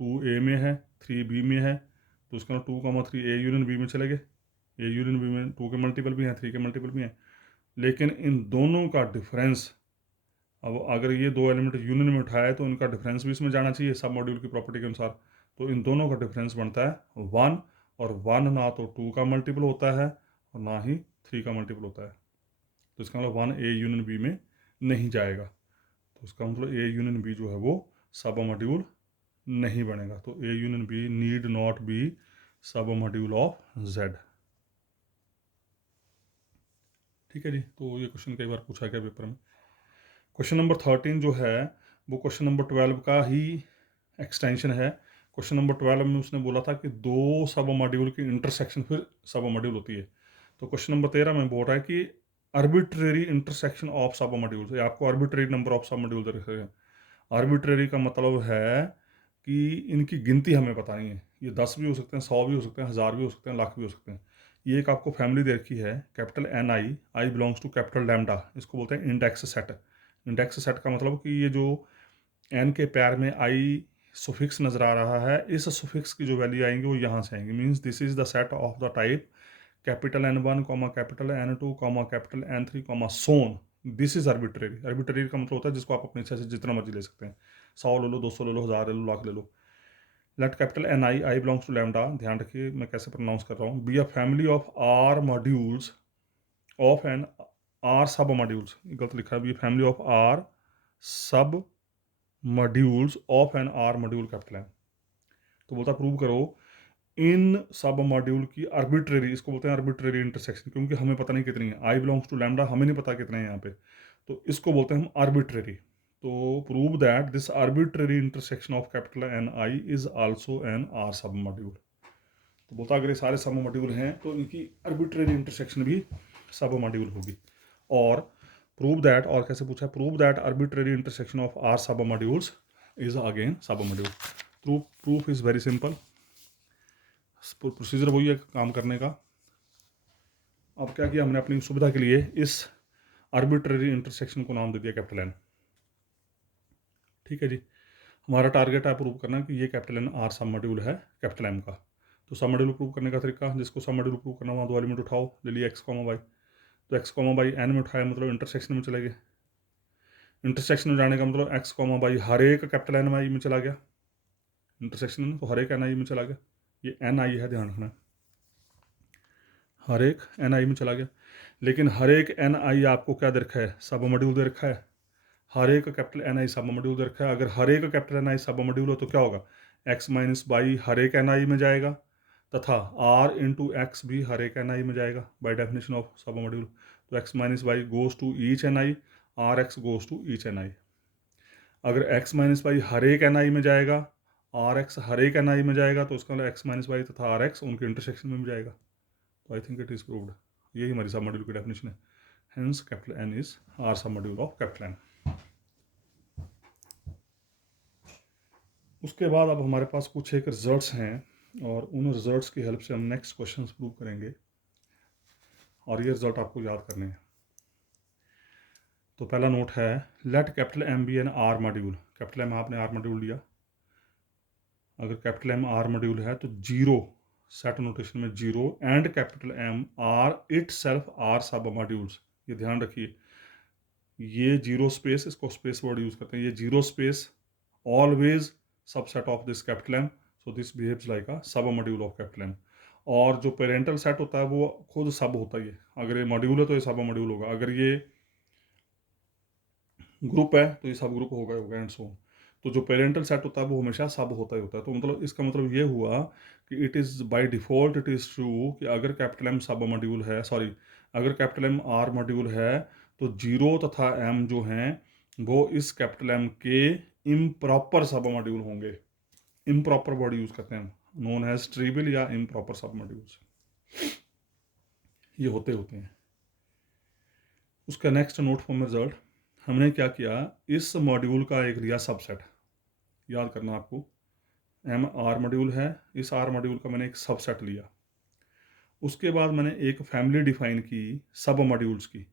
2 A में है 3 बी में है, तो उसका 2,3 ए यूनियन बी में चले गए। ए यूनियन बी में 2 के मल्टीपल भी हैं, 3 के मल्टीपल भी हैं, लेकिन इन दोनों का डिफरेंस, अब अगर ये दो एलिमेंट यूनियन में उठाया है तो इनका डिफरेंस भी इसमें जाना चाहिए सब मॉड्यूल की प्रॉपर्टी के अनुसार। तो इन दोनों का डिफरेंस बनता है 1, और 1 ना तो 2 का मल्टीपल होता है और ना ही 3 का मल्टीपल होता है। तो इसका मतलब 1 ए यूनियन बी में नहीं जाएगा, तो इसका मतलब ए यूनियन बी जो है वो सब मॉड्यूल नहीं बनेगा। तो A union B need not be सब मॉड्यूल ऑफ जेड। ठीक है जी, तो ये क्वेश्चन कई बार पूछा गया पेपर में। क्वेश्चन नंबर 13 जो है वो क्वेश्चन नंबर 12 का ही एक्सटेंशन है। क्वेश्चन नंबर 12 में उसने बोला था कि 2 सब मॉड्यूल की इंटरसेक्शन फिर सब मॉड्यूल होती है। तो क्वेश्चन नंबर 13 में बोल रहा है कि आर्बिट्रेरी इंटरसेक्शन ऑफ सब मॉड्यूल्स, आपको आर्बिट्रेरी नंबर ऑफ सब मॉड्यूल दे रखे हैं। आर्बिट्रेरी का मतलब है कि इनकी गिनती हमें पता नहीं है, ये 10 भी हो सकते हैं, 100 भी हो सकते हैं, 1000 भी हो सकते हैं, लाख भी हो सकते हैं। ये एक आपको फैमिली दे रखी है capital N I belongs to capital lambda, इसको बोलते हैं इंडेक्स सेट। इंडेक्स सेट का मतलब कि ये जो एन के प्यार में आई सुफिक्स नज़र आ रहा है, इस सुफिक्स की जो वैल्यू आएंगी वो यहाँ से आएंगी। Means this is the set of the type capital N1 capital N2 capital N3 so on. This is arbitrary. Arbitrary का मतलब होता है जिसको आप अपनी इच्छा से जितना मर्जी ले सकते हैं, 100 ले लो, 200 ले लो, 1000 ले लो, लाख ले लो। Let capital N I belongs to lambda, ध्यान रखिए मैं कैसे प्रोनाउंस कर रहा हूँ, B a family of R modules of N R सब मॉड्यूल्स, गलत लिखा है, बी फैमिली ऑफ आर सब modules of N R module capital N. तो बोलता प्रूव करो इन सब मॉड्यूल की आर्बिट्रेरी, इसको बोलते हैं आर्बिट्रेरी इंटरसेक्शन, क्योंकि हमें पता नहीं कितनी है, आई बिलोंग्स टू लैम्डा हमें नहीं पता कितने हैं यहाँ पे, तो इसको बोलते हैं हम आर्बिट्रेरी। तो prove that this arbitrary intersection of capital N I is also an R सब मॉड्यूल। तो बोलता अगर ये सारे सब मॉड्यूल हैं तो इनकी आर्बिट्रेरी इंटरसेक्शन भी सब मॉड्यूल होगी। और प्रूव दैट, और कैसे पूछा, prove that arbitrary intersection of R सब modules is again submodule. Proof is very simple, procedure वही है काम करने का। अब क्या किया हमने अपनी सुविधा के लिए, इस आर्बिट्रेरी इंटरसेक्शन को नाम दे दिया कैपिटल एन। ठीक है जी, हमारा टारगेट है प्रूव करना कि ये कैपिटल एन आर सब मॉड्यूल है कैपिटल एम का। तो सब मॉड्यूल प्रूव करने का तरीका, जिसको सब मॉड्यूल प्रूव करना वहाँ 2 एलिमेंट उठाओ, ले लिया एक्स कॉमा वाई, तो एक्स कॉमा वाई एन में उठाया मतलब इंटरसेक्शन में चले गए। इंटरसेक्शन में जाने का मतलब एक्स कॉमा वाई हर एक कैपिटल एन आई में चला गया, इंटरसेक्शन में तो हर एक एन आई में चला गया। ये एन आई है, ध्यान रखना, हर एक एन आई में चला गया। लेकिन हर एक एन आई आपको क्या दे रखा है, सब मॉड्यूल दे रखा है, हर एक कैपिटल एन आई सब मॉड्यूल दे रखा है। अगर हर एक कैपिटल एन आई सब मॉड्यूल हो तो क्या होगा, एक्स माइनस वाई हर एक एन आई में जाएगा, तथा आर इंटू एक्स भी हर एक एन आई में जाएगा बाय डेफिनेशन ऑफ सब मॉड्यूल। तो x minus y goes to each N i, R x goes to each N i. अगर एक्स माइनस वाई हर एक एन आई में जाएगा, आर एक्स हर एक एन आई में जाएगा, तो उसका मतलब एक्स माइनस वाई तथा आर एक्स उनके इंटरसेक्शन में जाएगा। तो I think it is proved, यही हमारी सब मॉड्यूल की डेफिनेशन है। Hence capital N is R सब मॉड्यूल ऑफ कैपिटल एन। उसके बाद अब हमारे पास कुछ एक रिजल्ट्स हैं और उन रिजल्ट्स की हेल्प से हम नेक्स्ट क्वेश्चंस प्रूव करेंगे और ये रिजल्ट आपको याद करने हैं। तो पहला नोट है, let capital M be an R module. Capital M आपने आर मॉड्यूल लिया, अगर कैपिटल एम आर मॉड्यूल है तो जीरो, सेट नोटेशन में zero and capital M R itself R सब मॉड्यूल्स। ये ध्यान रखिए, ये जीरो स्पेस, इसको स्पेस वर्ड यूज करते हैं, ये zero space always subset of this capital M, so this behaves like a सब मॉड्यूल ऑफ कैपिटल एम। और जो पेरेंटल सेट होता है वो खुद सब होता ही है, अगर ये मॉड्यूल है तो ये सब मॉड्यूल होगा, अगर ये ग्रुप है तो ये सब ग्रुप होगा एंड सो। तो जो पेरेंटल सेट होता है वो हमेशा सब होता ही होता है। तो मतलब इसका मतलब ये हुआ कि it is by default it is true कि अगर कैपिटल एम सब मॉड्यूल है, सॉरी अगर कैपिटल एम आर मॉड्यूल है तो जीरो तथा एम जो हैं वो इस कैपिटल एम के इम्प्रॉपर सब मॉड्यूल होंगे। इम्प्रॉपर वर्ड यूज करते हैं, नोन एज ट्रिवियल या इम्प्रॉपर सब मॉड्यूल्स, ये होते हैं। उसका नेक्स्ट नोट फॉर्म रिजल्ट, हमने क्या किया, इस मॉड्यूल का एक लिया सबसेट, याद करना आपको, एम आर मॉड्यूल है, इस आर मॉड्यूल का मैंने एक सबसेट लिया। उसके बाद मैंने एक फैमिली डिफाइन की सब मॉड्यूल्स की,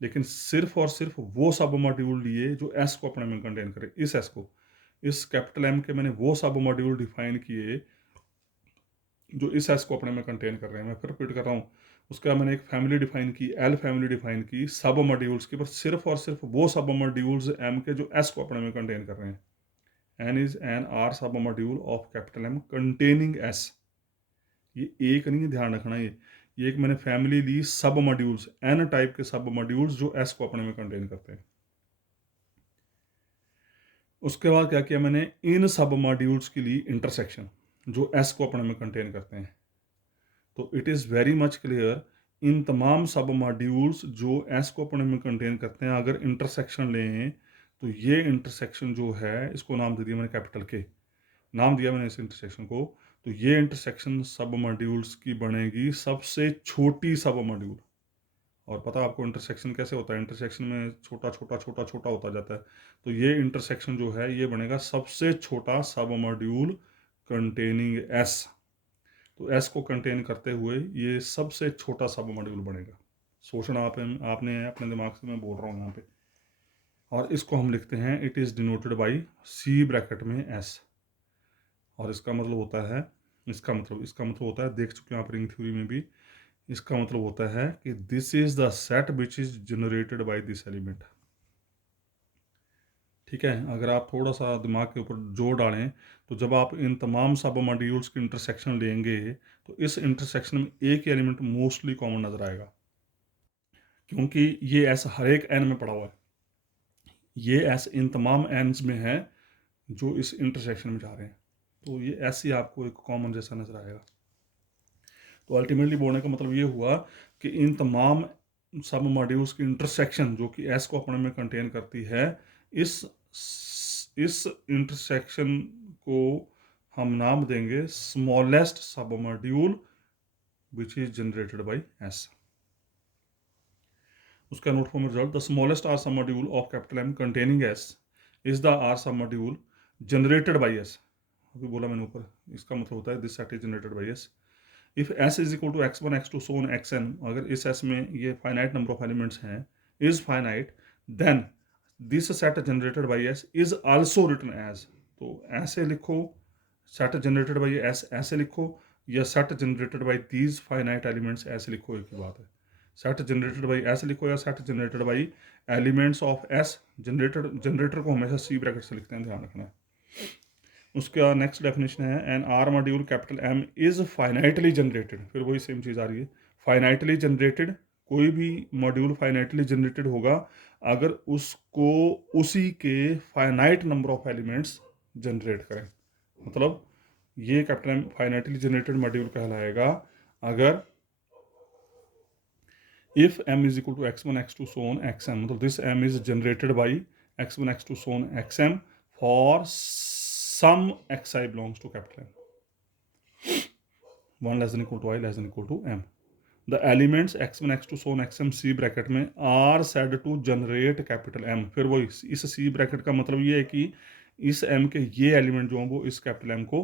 लेकिन सिर्फ और सिर्फ वो सब मॉड्यूल लिए जो एस को अपने में कंटेन करे। इस एस को, इस कैपिटल एम के मैंने वो सब मॉड्यूल डिफाइन किए जो इस एस को अपने में कंटेन कर रहे हैं। मैं फिर रिपीट कर रहा हूँ, उसके बाद मैंने एक फैमिली डिफाइन की, एल फैमिली डिफाइन की सब मॉड्यूल्स की, पर सिर्फ और सिर्फ वो सब मॉड्यूल्स एम के जो एस को अपने में कंटेन कर रहे हैं। एन इज एन आर सब module of capital M containing S. ये एक नहीं, ध्यान रखना, ये एक मैंने फैमिली ली सब मॉड्यूल्स, एन टाइप के सब मॉड्यूल्स जो एस को अपने में कंटेन करते हैं। उसके बाद क्या किया मैंने, इन सब मॉड्यूल्स के लिए इंटरसेक्शन जो एस को अपने में कंटेन करते हैं। तो it is very much clear, इन तमाम सब मॉड्यूल्स जो एस को अपने में कंटेन करते हैं, अगर इंटरसेक्शन लें तो ये इंटरसेक्शन जो है, इसको नाम दे दिया मैंने कैपिटल के, नाम दिया मैंने इस इंटरसेक्शन को। तो ये इंटरसेक्शन सब मॉड्यूल्स की बनेगी सबसे छोटी सब मॉड्यूल। और पता आपको इंटरसेक्शन कैसे होता है, इंटरसेक्शन में छोटा छोटा छोटा छोटा होता जाता है। तो ये इंटरसेक्शन जो है ये बनेगा सबसे छोटा सब मॉड्यूल कंटेनिंग एस। तो एस को कंटेन करते हुए ये सबसे छोटा सब मॉड्यूल बनेगा। सोचना आपने अपने दिमाग से, मैं बोल रहा हूँ यहाँ पे। और इसको हम लिखते हैं, it is denoted by C bracket में एस। और इसका मतलब होता है, इसका मतलब होता है, देख चुके हैं आप रिंग थ्योरी में भी, इसका मतलब होता है कि this is the set which is generated by this element. ठीक है, अगर आप थोड़ा सा दिमाग के ऊपर जोर डालें तो जब आप इन तमाम सब मॉड्यूल्स की इंटरसेक्शन लेंगे तो इस इंटरसेक्शन में एक ही एलिमेंट मोस्टली कॉमन नजर आएगा, क्योंकि ये एस हर एक एन में पड़ा हुआ है। ये एस इन तमाम एन्स में है जो इस इंटरसेक्शन में जा रहे हैं। तो ये एस ही आपको एक कॉमन जैसा नजर आएगा। तो अल्टीमेटली बोलने का मतलब ये हुआ कि इन तमाम सब मॉड्यूल्स की इंटरसेक्शन जो कि एस को अपने में कंटेन करती है, इस इंटरसेक्शन को हम नाम देंगे smallest submodule which is generated by S. उसका note form result, the smallest R सब module of capital M containing S is the R सब मॉड्यूल जनरेटेड बाय एस। अभी बोला मैंने ऊपर, इसका मतलब होता है this set is generated by S. If S is equal to x1 x2 so on xn, अगर इस एस में ये फाइनाइट नंबर ऑफ एलिमेंट्स हैं, is finite, then this set generated by S is also written as. तो ऐसे लिखो, set generated by S ऐसे लिखो, या set generated bye these finite elements ऐसे लिखो, एक ही बात है। सेट जनरेटेड बाय ऐसे लिखो या set generated bye elements of S. Generator को हमेशा सी ब्रैकेट से लिखते हैं, ध्यान रखना है। उसका नेक्स्ट डेफिनेशन है, an R module capital M is finitely generated. फिर वही सेम चीज़ आ रही है, फाइनाइटली जनरेटेड, कोई भी मॉड्यूल फाइनाइटली जनरेटेड होगा अगर उसको उसी के finite number of elements generate करें। मतलब ये capital M finitely generated module कहलाएगा अगर if M is equal to x1 x2 so on xm, मतलब this M is generated by x1 x2 so on xm for some xi belongs to capital M, 1 less than equal to I less than equal to M. The elements x1 x2 so on xm C bracket में are said to generate capital M। फिर वो इस C bracket का मतलब ये है कि इस M के ये एलिमेंट जो हैं वो इस कैपिटल M को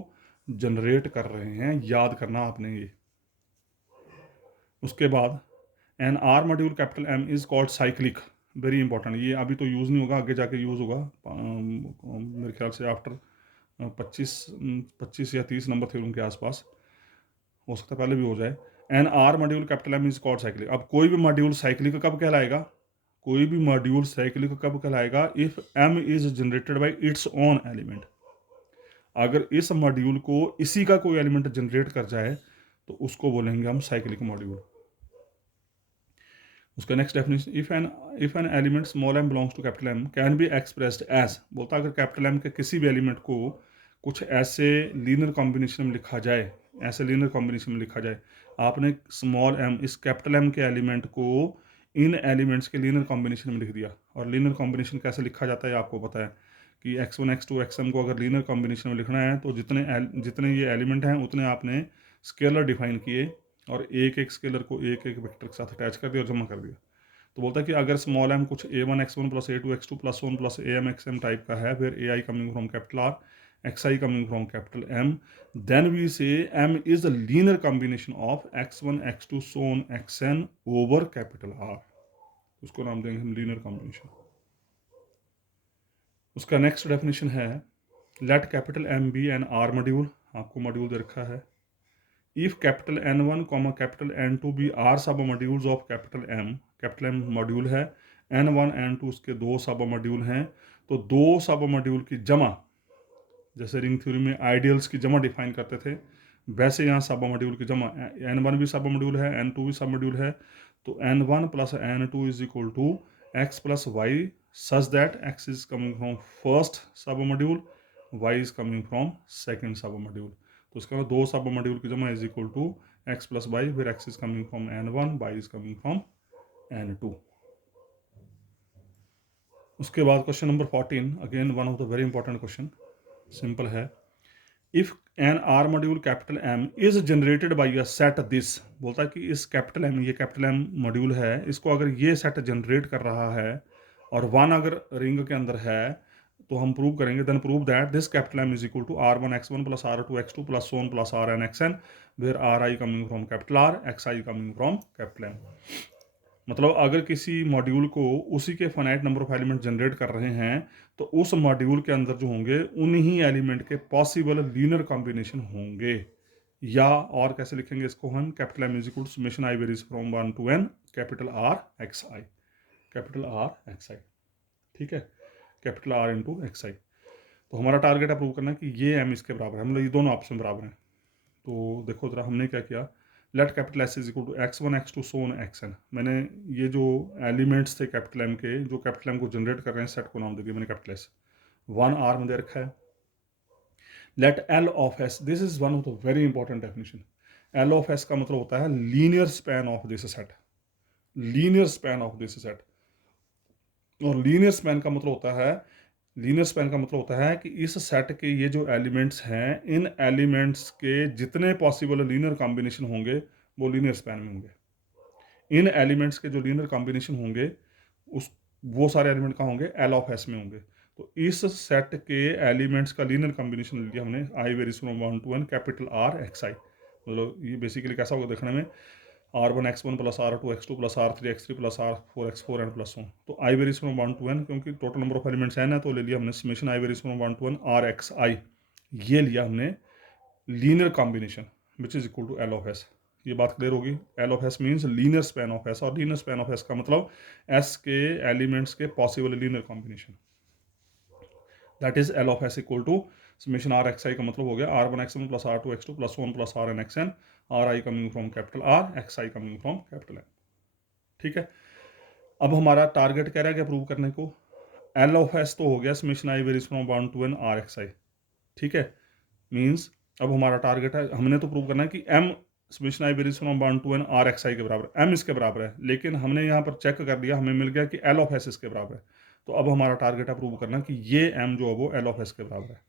जनरेट कर रहे हैं, याद करना आपने ये। उसके बाद an R module capital M is called cyclic, very important, ये अभी तो यूज़ नहीं होगा, आगे जाके यूज़ होगा मेरे ख्याल से आफ्टर 25 या 30 नंबर थे उनके आसपास, हो सकता है पहले भी हो जाए। An R module capital M is called cyclic. अब कोई भी मॉड्यूल साइक्लिक कब कहलाएगा, कोई भी मॉड्यूल साइक्लिक कब कहलाएगा, if M is generated by its own element. अगर इस मॉड्यूल को इसी का कोई एलिमेंट जनरेट कर जाए तो उसको बोलेंगे हम साइक्लिक मॉड्यूल। उसका next definition, if an element small M belongs to capital M can be expressed as, बोलता अगर कैपिटल एम के किसी भी एलिमेंट को कुछ ऐसे लीनियर कॉम्बिनेशन में लिखा जाए, ऐसे लीनियर कॉम्बिनेशन में लिखा जाए आपने स्मॉल m इस कैपिटल M के एलिमेंट को इन एलिमेंट्स के लीनियर कॉम्बिनेशन में लिख दिया। और लीनियर कॉम्बिनेशन कैसे लिखा जाता है आपको पता है कि x1 x2 xm को अगर लीनियर कॉम्बिनेशन में लिखना है तो जितने ये एलिमेंट हैं उतने आपने स्केलर डिफाइन किए और एक एक स्केलर को एक एक वेक्टर के साथ अटैच कर दिया और जमा कर दिया। तो बोलता है कि अगर स्मॉल m कुछ a1 x1 plus a2 x2 plus 1 plus am xm type का है, फिर ai coming from capital R, xi coming from capital M, then we say M is the linear combination of x1 x2 so on xn over capital R। उसको नाम देंगे हम linear combination. उसका next definition है let capital M be an R module. आपको module दे रखा है। If capital N1 comma capital N2 be R सब modules of capital M, capital M module है, N1 N2 उसके दो सब मॉड्यूल हैं, तो दो सब मॉड्यूल की जमा, जैसे रिंग थ्योरी में आइडियल्स की जमा डिफाइन करते थे, वैसे यहाँ सब मॉड्यूल की जमा, N1 भी सब मॉड्यूल है, N2 भी सब मॉड्यूल है, तो N1 plus N2 is equal to x plus y such that x is coming from first submodule, y is coming from second सब मॉड्यूल। तो उसके बाद दो सब मॉड्यूल की जमा is equal to x plus y, फिर x is coming from N1, y is coming from N2। उसके बाद question number 14, again one of the very important question, simple है। If an R module capital M is generated by a set this, बोलता है कि इस capital M, ये capital M module है, इसको अगर ये सेट जनरेट कर रहा है और वन अगर रिंग के अंदर है, तो हम प्रूव करेंगे, then prove that this capital M is equal to R1 x1 plus R2 x2 plus so on plus Rn xn, where Ri coming from capital R, xi coming from capital M। मतलब अगर किसी module को उसी के finite number of element generate कर रहे हैं, तो उस मॉड्यूल के अंदर जो होंगे उन्हीं एलिमेंट के पॉसिबल लीनियर कॉम्बिनेशन होंगे। या और कैसे लिखेंगे इसको हम, capital M is equal to summation I varies from 1 to n capital R xi, capital R xi, ठीक है, कैपिटल R इंटू xi। तो हमारा टारगेट अप्रूव करना है कि ये m इसके बराबर है, मतलब ये दोनों ऑप्शन बराबर हैं। तो देखो जरा हमने क्या किया, let capital S is equal to x1 x2 so on xn। मैंने ये जो एलिमेंट्स थे कैपिटल M के, जो कैपिटल M को जनरेट कर रहे हैं, सेट को नाम दे दिया मैंने कैपिटल S, 1 R में दे रखा है। Let L of S, this is one of the very important definition. L of S का मतलब होता है linear span of this set, linear span of this set. और लीनियर स्पैन का मतलब होता है, लीनियर स्पैन का मतलब होता है कि इस सेट के ये जो एलिमेंट्स हैं, इन एलिमेंट्स के जितने पॉसिबल लीनियर कॉम्बिनेशन होंगे वो लीनियर स्पैन में होंगे। इन एलिमेंट्स के जो लीनियर कॉम्बिनेशन होंगे उस वो सारे एलिमेंट कहाँ होंगे, एल ऑफ एस में होंगे। तो इस सेट के एलिमेंट्स का लीनियर कॉम्बिनेशन लिया हमने, i varies from 1 to n capital R xi। मतलब ये बेसिकली कैसा होगा देखने में, R1 x1 plus R2 x2 plus R3 x3 plus R4 x4 and plus 1। तो I varies from 1 to n, क्योंकि total number of elements n है, तो ले लिया हमने summation I varies from 1 to n R xi, ये लिया हमने linear combination which is equal to L of S। ये बात क्लियर होगी, L of S means linear span of S, और लीनियर स्पैन ऑफ S का मतलब S के एलिमेंट्स के possible linear combination, that is L of S equal to summation R xi का मतलब हो गया R1 x1 plus R2 x2 plus 1 plus Rn xn, Ri coming from capital R, xi coming from capital M। ठीक है, अब हमारा target कह रहा है कि अप्रूव करने को, L ऑफ S तो हो गया summation I varies from 1 to n R xi, ठीक है, मीन्स अब हमारा टारगेट है, हमने तो प्रूव करना है कि M summation I varies from 1 to n R xi के बराबर, M इसके बराबर है, लेकिन हमने यहाँ पर चेक कर लिया, हमें मिल गया कि L ऑफ S इसके बराबर है। तो अब हमारा टारगेट है प्रूव करना कि ये M जो है वो L ऑफ S के बराबर है,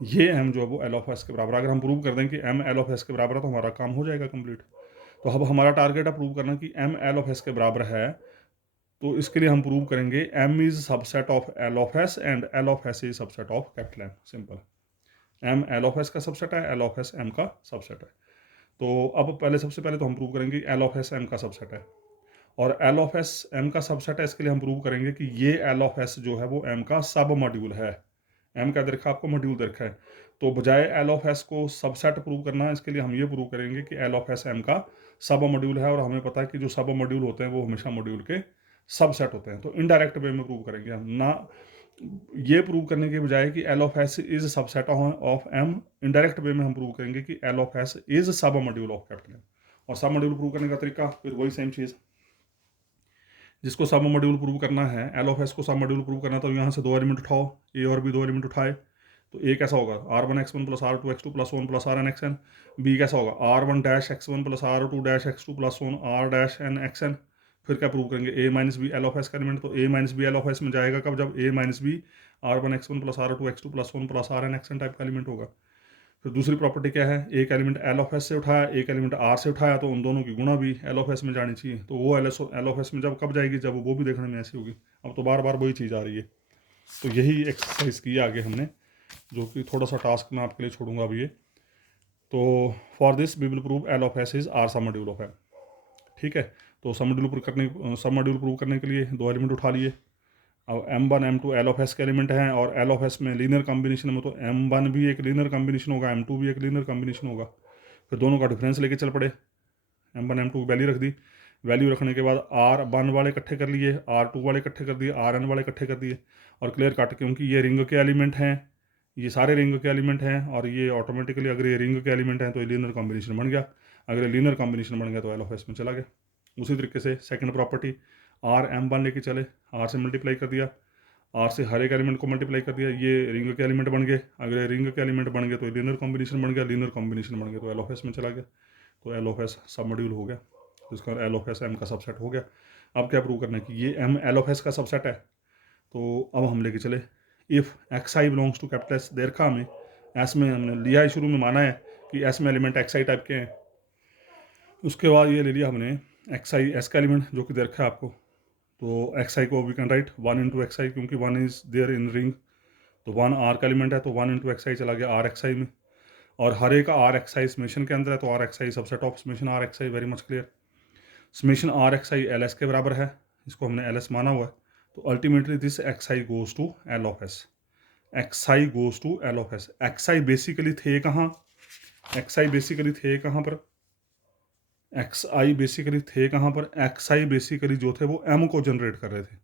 ये M जो है वो L ऑफ S के बराबर। अगर हम प्रूव कर दें कि M L ऑफ S के बराबर है तो हमारा काम हो जाएगा कंप्लीट। तो अब हमारा टारगेट है प्रूव करना कि M L ऑफ S के बराबर है, तो इसके लिए हम प्रूव करेंगे M is subset of L of S and L of S is subset of capital M। Simple, M L of S का सबसेट है, L ऑफ S M का सबसेट है। तो अब सबसे पहले तो हम प्रूव करेंगे L ऑफ S M का सबसेट है, और L ऑफ S M का सबसेट है, इसके लिए हम प्रूव करेंगे कि ये L ऑफ S जो है वो M का सब मॉड्यूल है। M का देखा आपको मॉड्यूल देखा है, तो बजाय L ऑफ S को सबसेट प्रूव करना है, इसके लिए हम ये प्रूव करेंगे कि L ऑफ S M का सब मॉड्यूल है, और हमें पता है कि जो सब मॉड्यूल होते हैं वो हमेशा मॉड्यूल के सबसेट होते हैं। तो इनडायरेक्ट वे में प्रूव करेंगे हम, ना ये प्रूव करने के बजाय कि L of S is subset of M, indirect way में हम प्रूव करेंगे कि L ऑफ S इज सब मॉड्यूल ऑफ कैपिटल M। और सब मॉड्यूल प्रूव करने का तरीका फिर वही सेम चीज़, जिसको सब मॉड्यूल प्रूव करना है, L ऑफ S को सब मॉड्यूल प्रूव करना है, तो यहाँ से दो एलिमेंट उठाओ, A और B दो एलिमेंट उठाए, तो ए कैसा होगा R1x1 plus R2x2 plus 1 plus RnXn। B कैसा होगा R1 dash x1 plus R2 dash x2 plus 1 R dash n xn। फिर क्या प्रूव करेंगे a minus B L of S का एलिमेंट, तो a minus B L of S में जाएगा कब, जब a minus B R1x1 plus R2x2 plus 1 plus RnXn type का एलिमेंट होगा। फिर दूसरी प्रॉपर्टी क्या है, एक एलिमेंट एल ऑफ एस से उठाया, एक एलिमेंट आर से उठाया, तो उन दोनों की गुणा भी एल ऑफ एस में जानी चाहिए। तो वो एल ऑफ एस में जब कब जाएगी, जब वो भी देखने में ऐसी होगी। अब तो बार बार वही चीज़ आ रही है। तो यही एक्सरसाइज की आगे हमने, जो कि थोड़ा सा टास्क मैं आपके लिए छोड़ूंगा अभी ये। तो for this we will prove L of S is R सब मॉड्यूल ऑफ एम। ठीक है, तो सब मॉड्यूल प्रूव करने के लिए दो एलिमेंट उठा लिए। अब M1 M2 L of S के एलिमेंट हैं, और एल ऑफ एस में लीनियर कॉम्बिनेशन में तो M1 भी एक लीनियर कॉम्बिनेशन होगा, M2 भी एक लीनियर कॉम्बिनेशन होगा। फिर दोनों का डिफरेंस लेके चल पड़े, M1 M2 की वैल्यू रख दी। वैल्यू रखने के बाद R1 वाले इकट्ठे कर लिए, R2 वाले इकट्ठे कर दिए, Rn वाले इकट्ठे कर दिए, और क्लियर कट, क्योंकि ये रिंग के एलिमेंट हैं, ये सारे रिंग के एलिमेंट हैं, और ये ऑटोमेटिकली अगर ये रिंग के एलिमेंट हैं तो ये लीनियर कॉम्बिनेशन बन गया। अगर ये लीनियर कॉम्बिनेशन बन गया तो एल ऑफ एस में चला गया। उसी तरीके से सेकंड प्रॉपर्टी, RM1 लेके चले, R से मल्टीप्लाई कर दिया, आर से हर एक एलिमेंट को मल्टीप्लाई कर दिया, ये रिंग के एलिमेंट बन गए। अगर ये रिंग के एलिमेंट बन गए तो लीनियर कॉम्बिनेशन बन गया, लीनियर कॉम्बिनेशन बन गया तो एल ऑफ एस में चला गया। तो L of S submodule हो गया, तो इसका एल ऑफ एस एम का सबसेट हो गया। अब क्या प्रूव करना है कि ये एम एल ऑफ एस का सबसेट है। तो अब हम लेके चले, if X I belongs to capital S, देखा हमें एस में हमने लिया है, शुरू में माना है कि एस में एलिमेंट एक्स आई टाइप के हैं। उसके बाद ये ले लिया हमने एक्स आई एस का एलिमेंट, जो कि देखा है आपको। तो एक्स आई को we can write 1 into x i, क्योंकि 1 इज देयर इन रिंग, तो 1 आर का एलिमेंट है, तो 1 इंटू एक्स आई चला गया आर एक्स आई में। और हर एक आर एक्स आई समेशन के अंदर है, तो are x I subset of summation R x I, very much clear. Summation R x I L S के बराबर है, इसको हमने एल एस माना हुआ है। तो ultimately this X I goes to L of S, X I goes to L of S. X I basically थे कहाँ, एक्स आई बेसिकली थे कहाँ पर, एक्स आई बेसिकली थे कहाँ पर, एक्स आई बेसिकली जो थे वो एम को जनरेट कर रहे थे।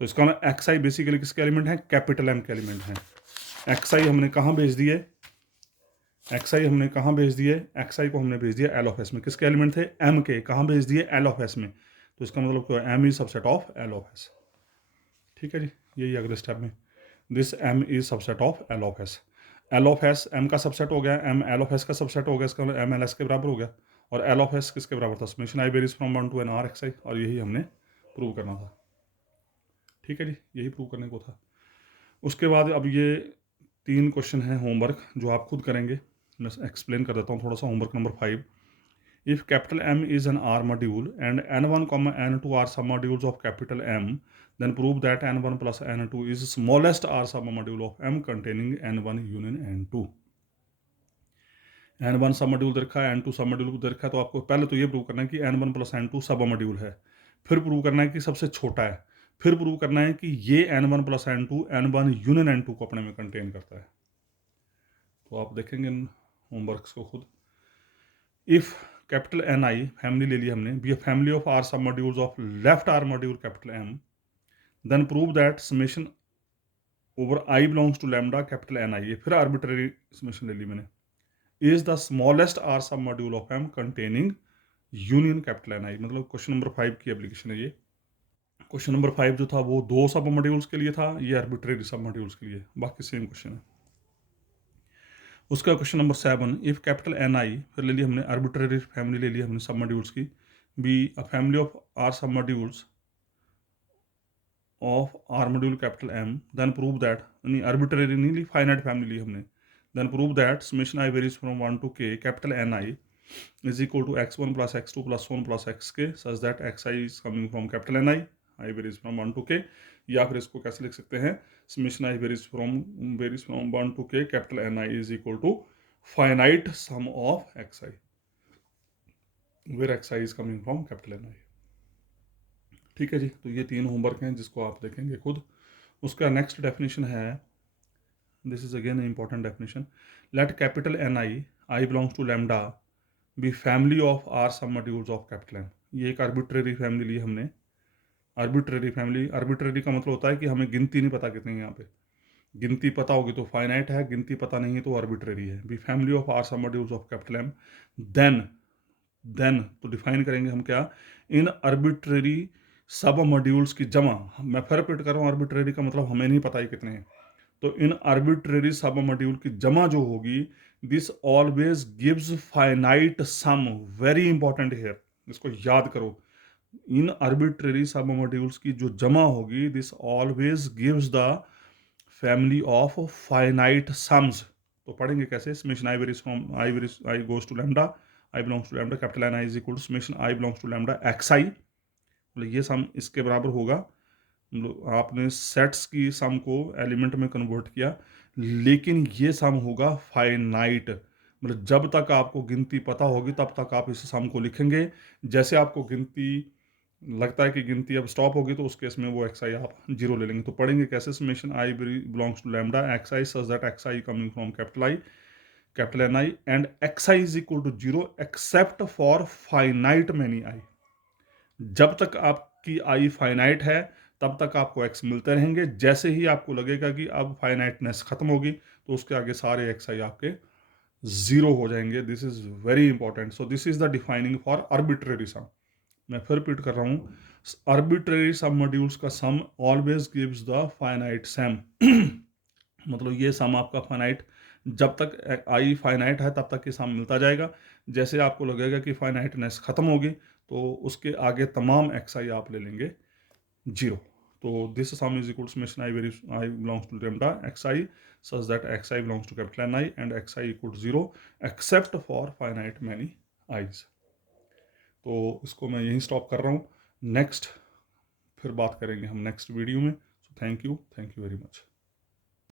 तो इसका मतलब एक्स आई बेसिकली किसके एलिमेंट हैं, कैपिटल एम के एलिमेंट हैं। एक्स आई हमने कहाँ भेज दिए, एक्स आई हमने कहाँ भेज दिए, एक्स आई को हमने भेज दिया एल ऑफ एस में। किसके एलिमेंट थे, एम के, कहाँ भेज दिए, एल ऑफ एस में। तो इसका मतलब क्या है, M is subset of L of S. ठीक है जी, यही अगले स्टेप में, this M is subset of L of S. L of S M का सबसेट हो गया, एम एल ऑफ एस का सबसेट हो गया, इसका मतलब एम एल एस के बराबर हो गया। और एल ऑफ एस किसके बराबर था, summation I varies from 1 to n R x i, और यही हमने प्रूव करना था। ठीक है जी, यही प्रूव करने को था। उसके बाद अब ये 3 क्वेश्चन हैं होमवर्क, जो आप खुद करेंगे। मैं एक्सप्लेन कर देता हूँ थोड़ा सा। Homework number 5, if capital M is an R module and n1, n2 are सब modules of capital M, then prove that n1 plus n2 is smallest r sub module of m containing n1 union n2। n1 सब module दे रखा है, n2 सब module दे रखा है, तो आपको पहले तो ये प्रूव करना है कि n1 प्लस n2 सब मॉड्यूल है। फिर प्रूव करना है कि सबसे छोटा है। फिर प्रूव करना है कि ये n1 plus n2 n1 union n2 को अपने में कंटेन करता है। तो आप देखेंगे इन होमवर्क्स को खुद। If capital N i family ले ली हमने, be a family of R सब modules of left R module capital M, then prove that summation over i belongs to lambda capital N i, फिर आर्बिट्ररी समेशन ले ली मैंने, is the smallest R सब module of M containing union capital N i. मतलब question number 5 की application है ये। Question number 5 जो था वो 2 सब मॉड्यूल्स के लिए था, ये आर्बिट्ररी सब मॉड्यूल्स के लिए, बाकी सेम क्वेश्चन है। उसका question number 7, if capital N i, फिर ले ली हमने आर्बिट्ररी फैमिली ले ली हमने सब मॉड्यूल्स की, be a family of R सब modules of R module capital M, then prove that, नहीं आर्बिट्ररी नहीं ली, फाइनाइट फैमिली ली हमने, then prove that summation I varies from 1 to k capital N I is equal to x1 plus x2 plus 1 plus xk such that x I is coming from capital N i varies from 1 to k. या फिर इसको कैसे लिख सकते हैं, summation I varies from 1 to k capital N I is equal to finite sum of x i where x I is coming from capital N i. ठीक है जी, तो ये 3 होमवर्क हैं जिसको आप देखेंगे खुद। उसका नेक्स्ट डेफिनेशन है, this is again important definition, let capital N I belongs to lambda be family of R सब मॉड्यूल्स ऑफ कैपिटल एम। ये एक आर्बिट्ररी फैमिली ली हमने। आर्बिट्ररी फैमिली, आर्बिट्ररी का मतलब होता है कि हमें गिनती नहीं पता कितनी है। यहाँ पे गिनती पता होगी तो फाइनाइट है, गिनती पता नहीं है तो आर्बिट्ररी है। बी फैमिली ऑफ आर सब modules of capital M, then तो डिफाइन करेंगे हम क्या, इन आर्बिट्ररी सब मॉड्यूल्स की जमा। मैं फिर रिपीट कर रहा हूँ, आर्बिट्ररी का मतलब हमें नहीं पता है कितने हैं, तो इन आर्बिट्रेरी सब मॉड्यूल की जमा जो होगी, this always gives finite sum, very important here, इसको याद करो। इन आर्बिट्रेरी सब मॉड्यूल्स की जो जमा होगी, this always gives the family of finite sums. तो पढ़ेंगे कैसे, summation I varies from i goes to lambda, i belongs to lambda, capital N I is equal to summation I belongs to lambda x i, मतलब ये सम इसके बराबर होगा। आपने sets की सम को एलिमेंट में कन्वर्ट किया, लेकिन ये सम होगा फाइनाइट, मतलब जब तक आपको गिनती पता होगी तब तक आप इस सम को लिखेंगे। जैसे आपको गिनती लगता है कि गिनती अब स्टॉप होगी, तो उस केस में वो एक्स आई आप जीरो ले लेंगे। तो पढ़ेंगे कैसे, summation I belongs to lambda x I such that x I coming from capital I, capital N I, and X I is equal to zero except for finite many I. जब तक आपकी आई finite है तब तक आपको x मिलते रहेंगे, जैसे ही आपको लगेगा कि अब फाइनाइटनेस खत्म होगी तो उसके आगे सारे एक्स आई आपके जीरो हो जाएंगे। This is very important. So this is the defining for arbitrary sum. मैं फिर रिपीट कर रहा हूँ, आर्बिट्रेरी सब मॉड्यूल्स का सम ऑलवेज गिव्स द फाइनाइट सम। मतलब ये सम आपका फाइनाइट, जब तक आई फाइनाइट है तब तक ये सम मिलता जाएगा। जैसे आपको लगेगा कि फाइनाइटनेस खत्म होगी तो उसके आगे तमाम एक्स आई आप ले लेंगे जीरो। तो this sum is equal to summation I belongs to lambda x I such that x I belongs to capital N I and X I equal to zero except for finite many Is. तो इसको मैं यहीं stop कर रहा हूँ, next फिर बात करेंगे हम नेक्स्ट वीडियो में। So thank you very much.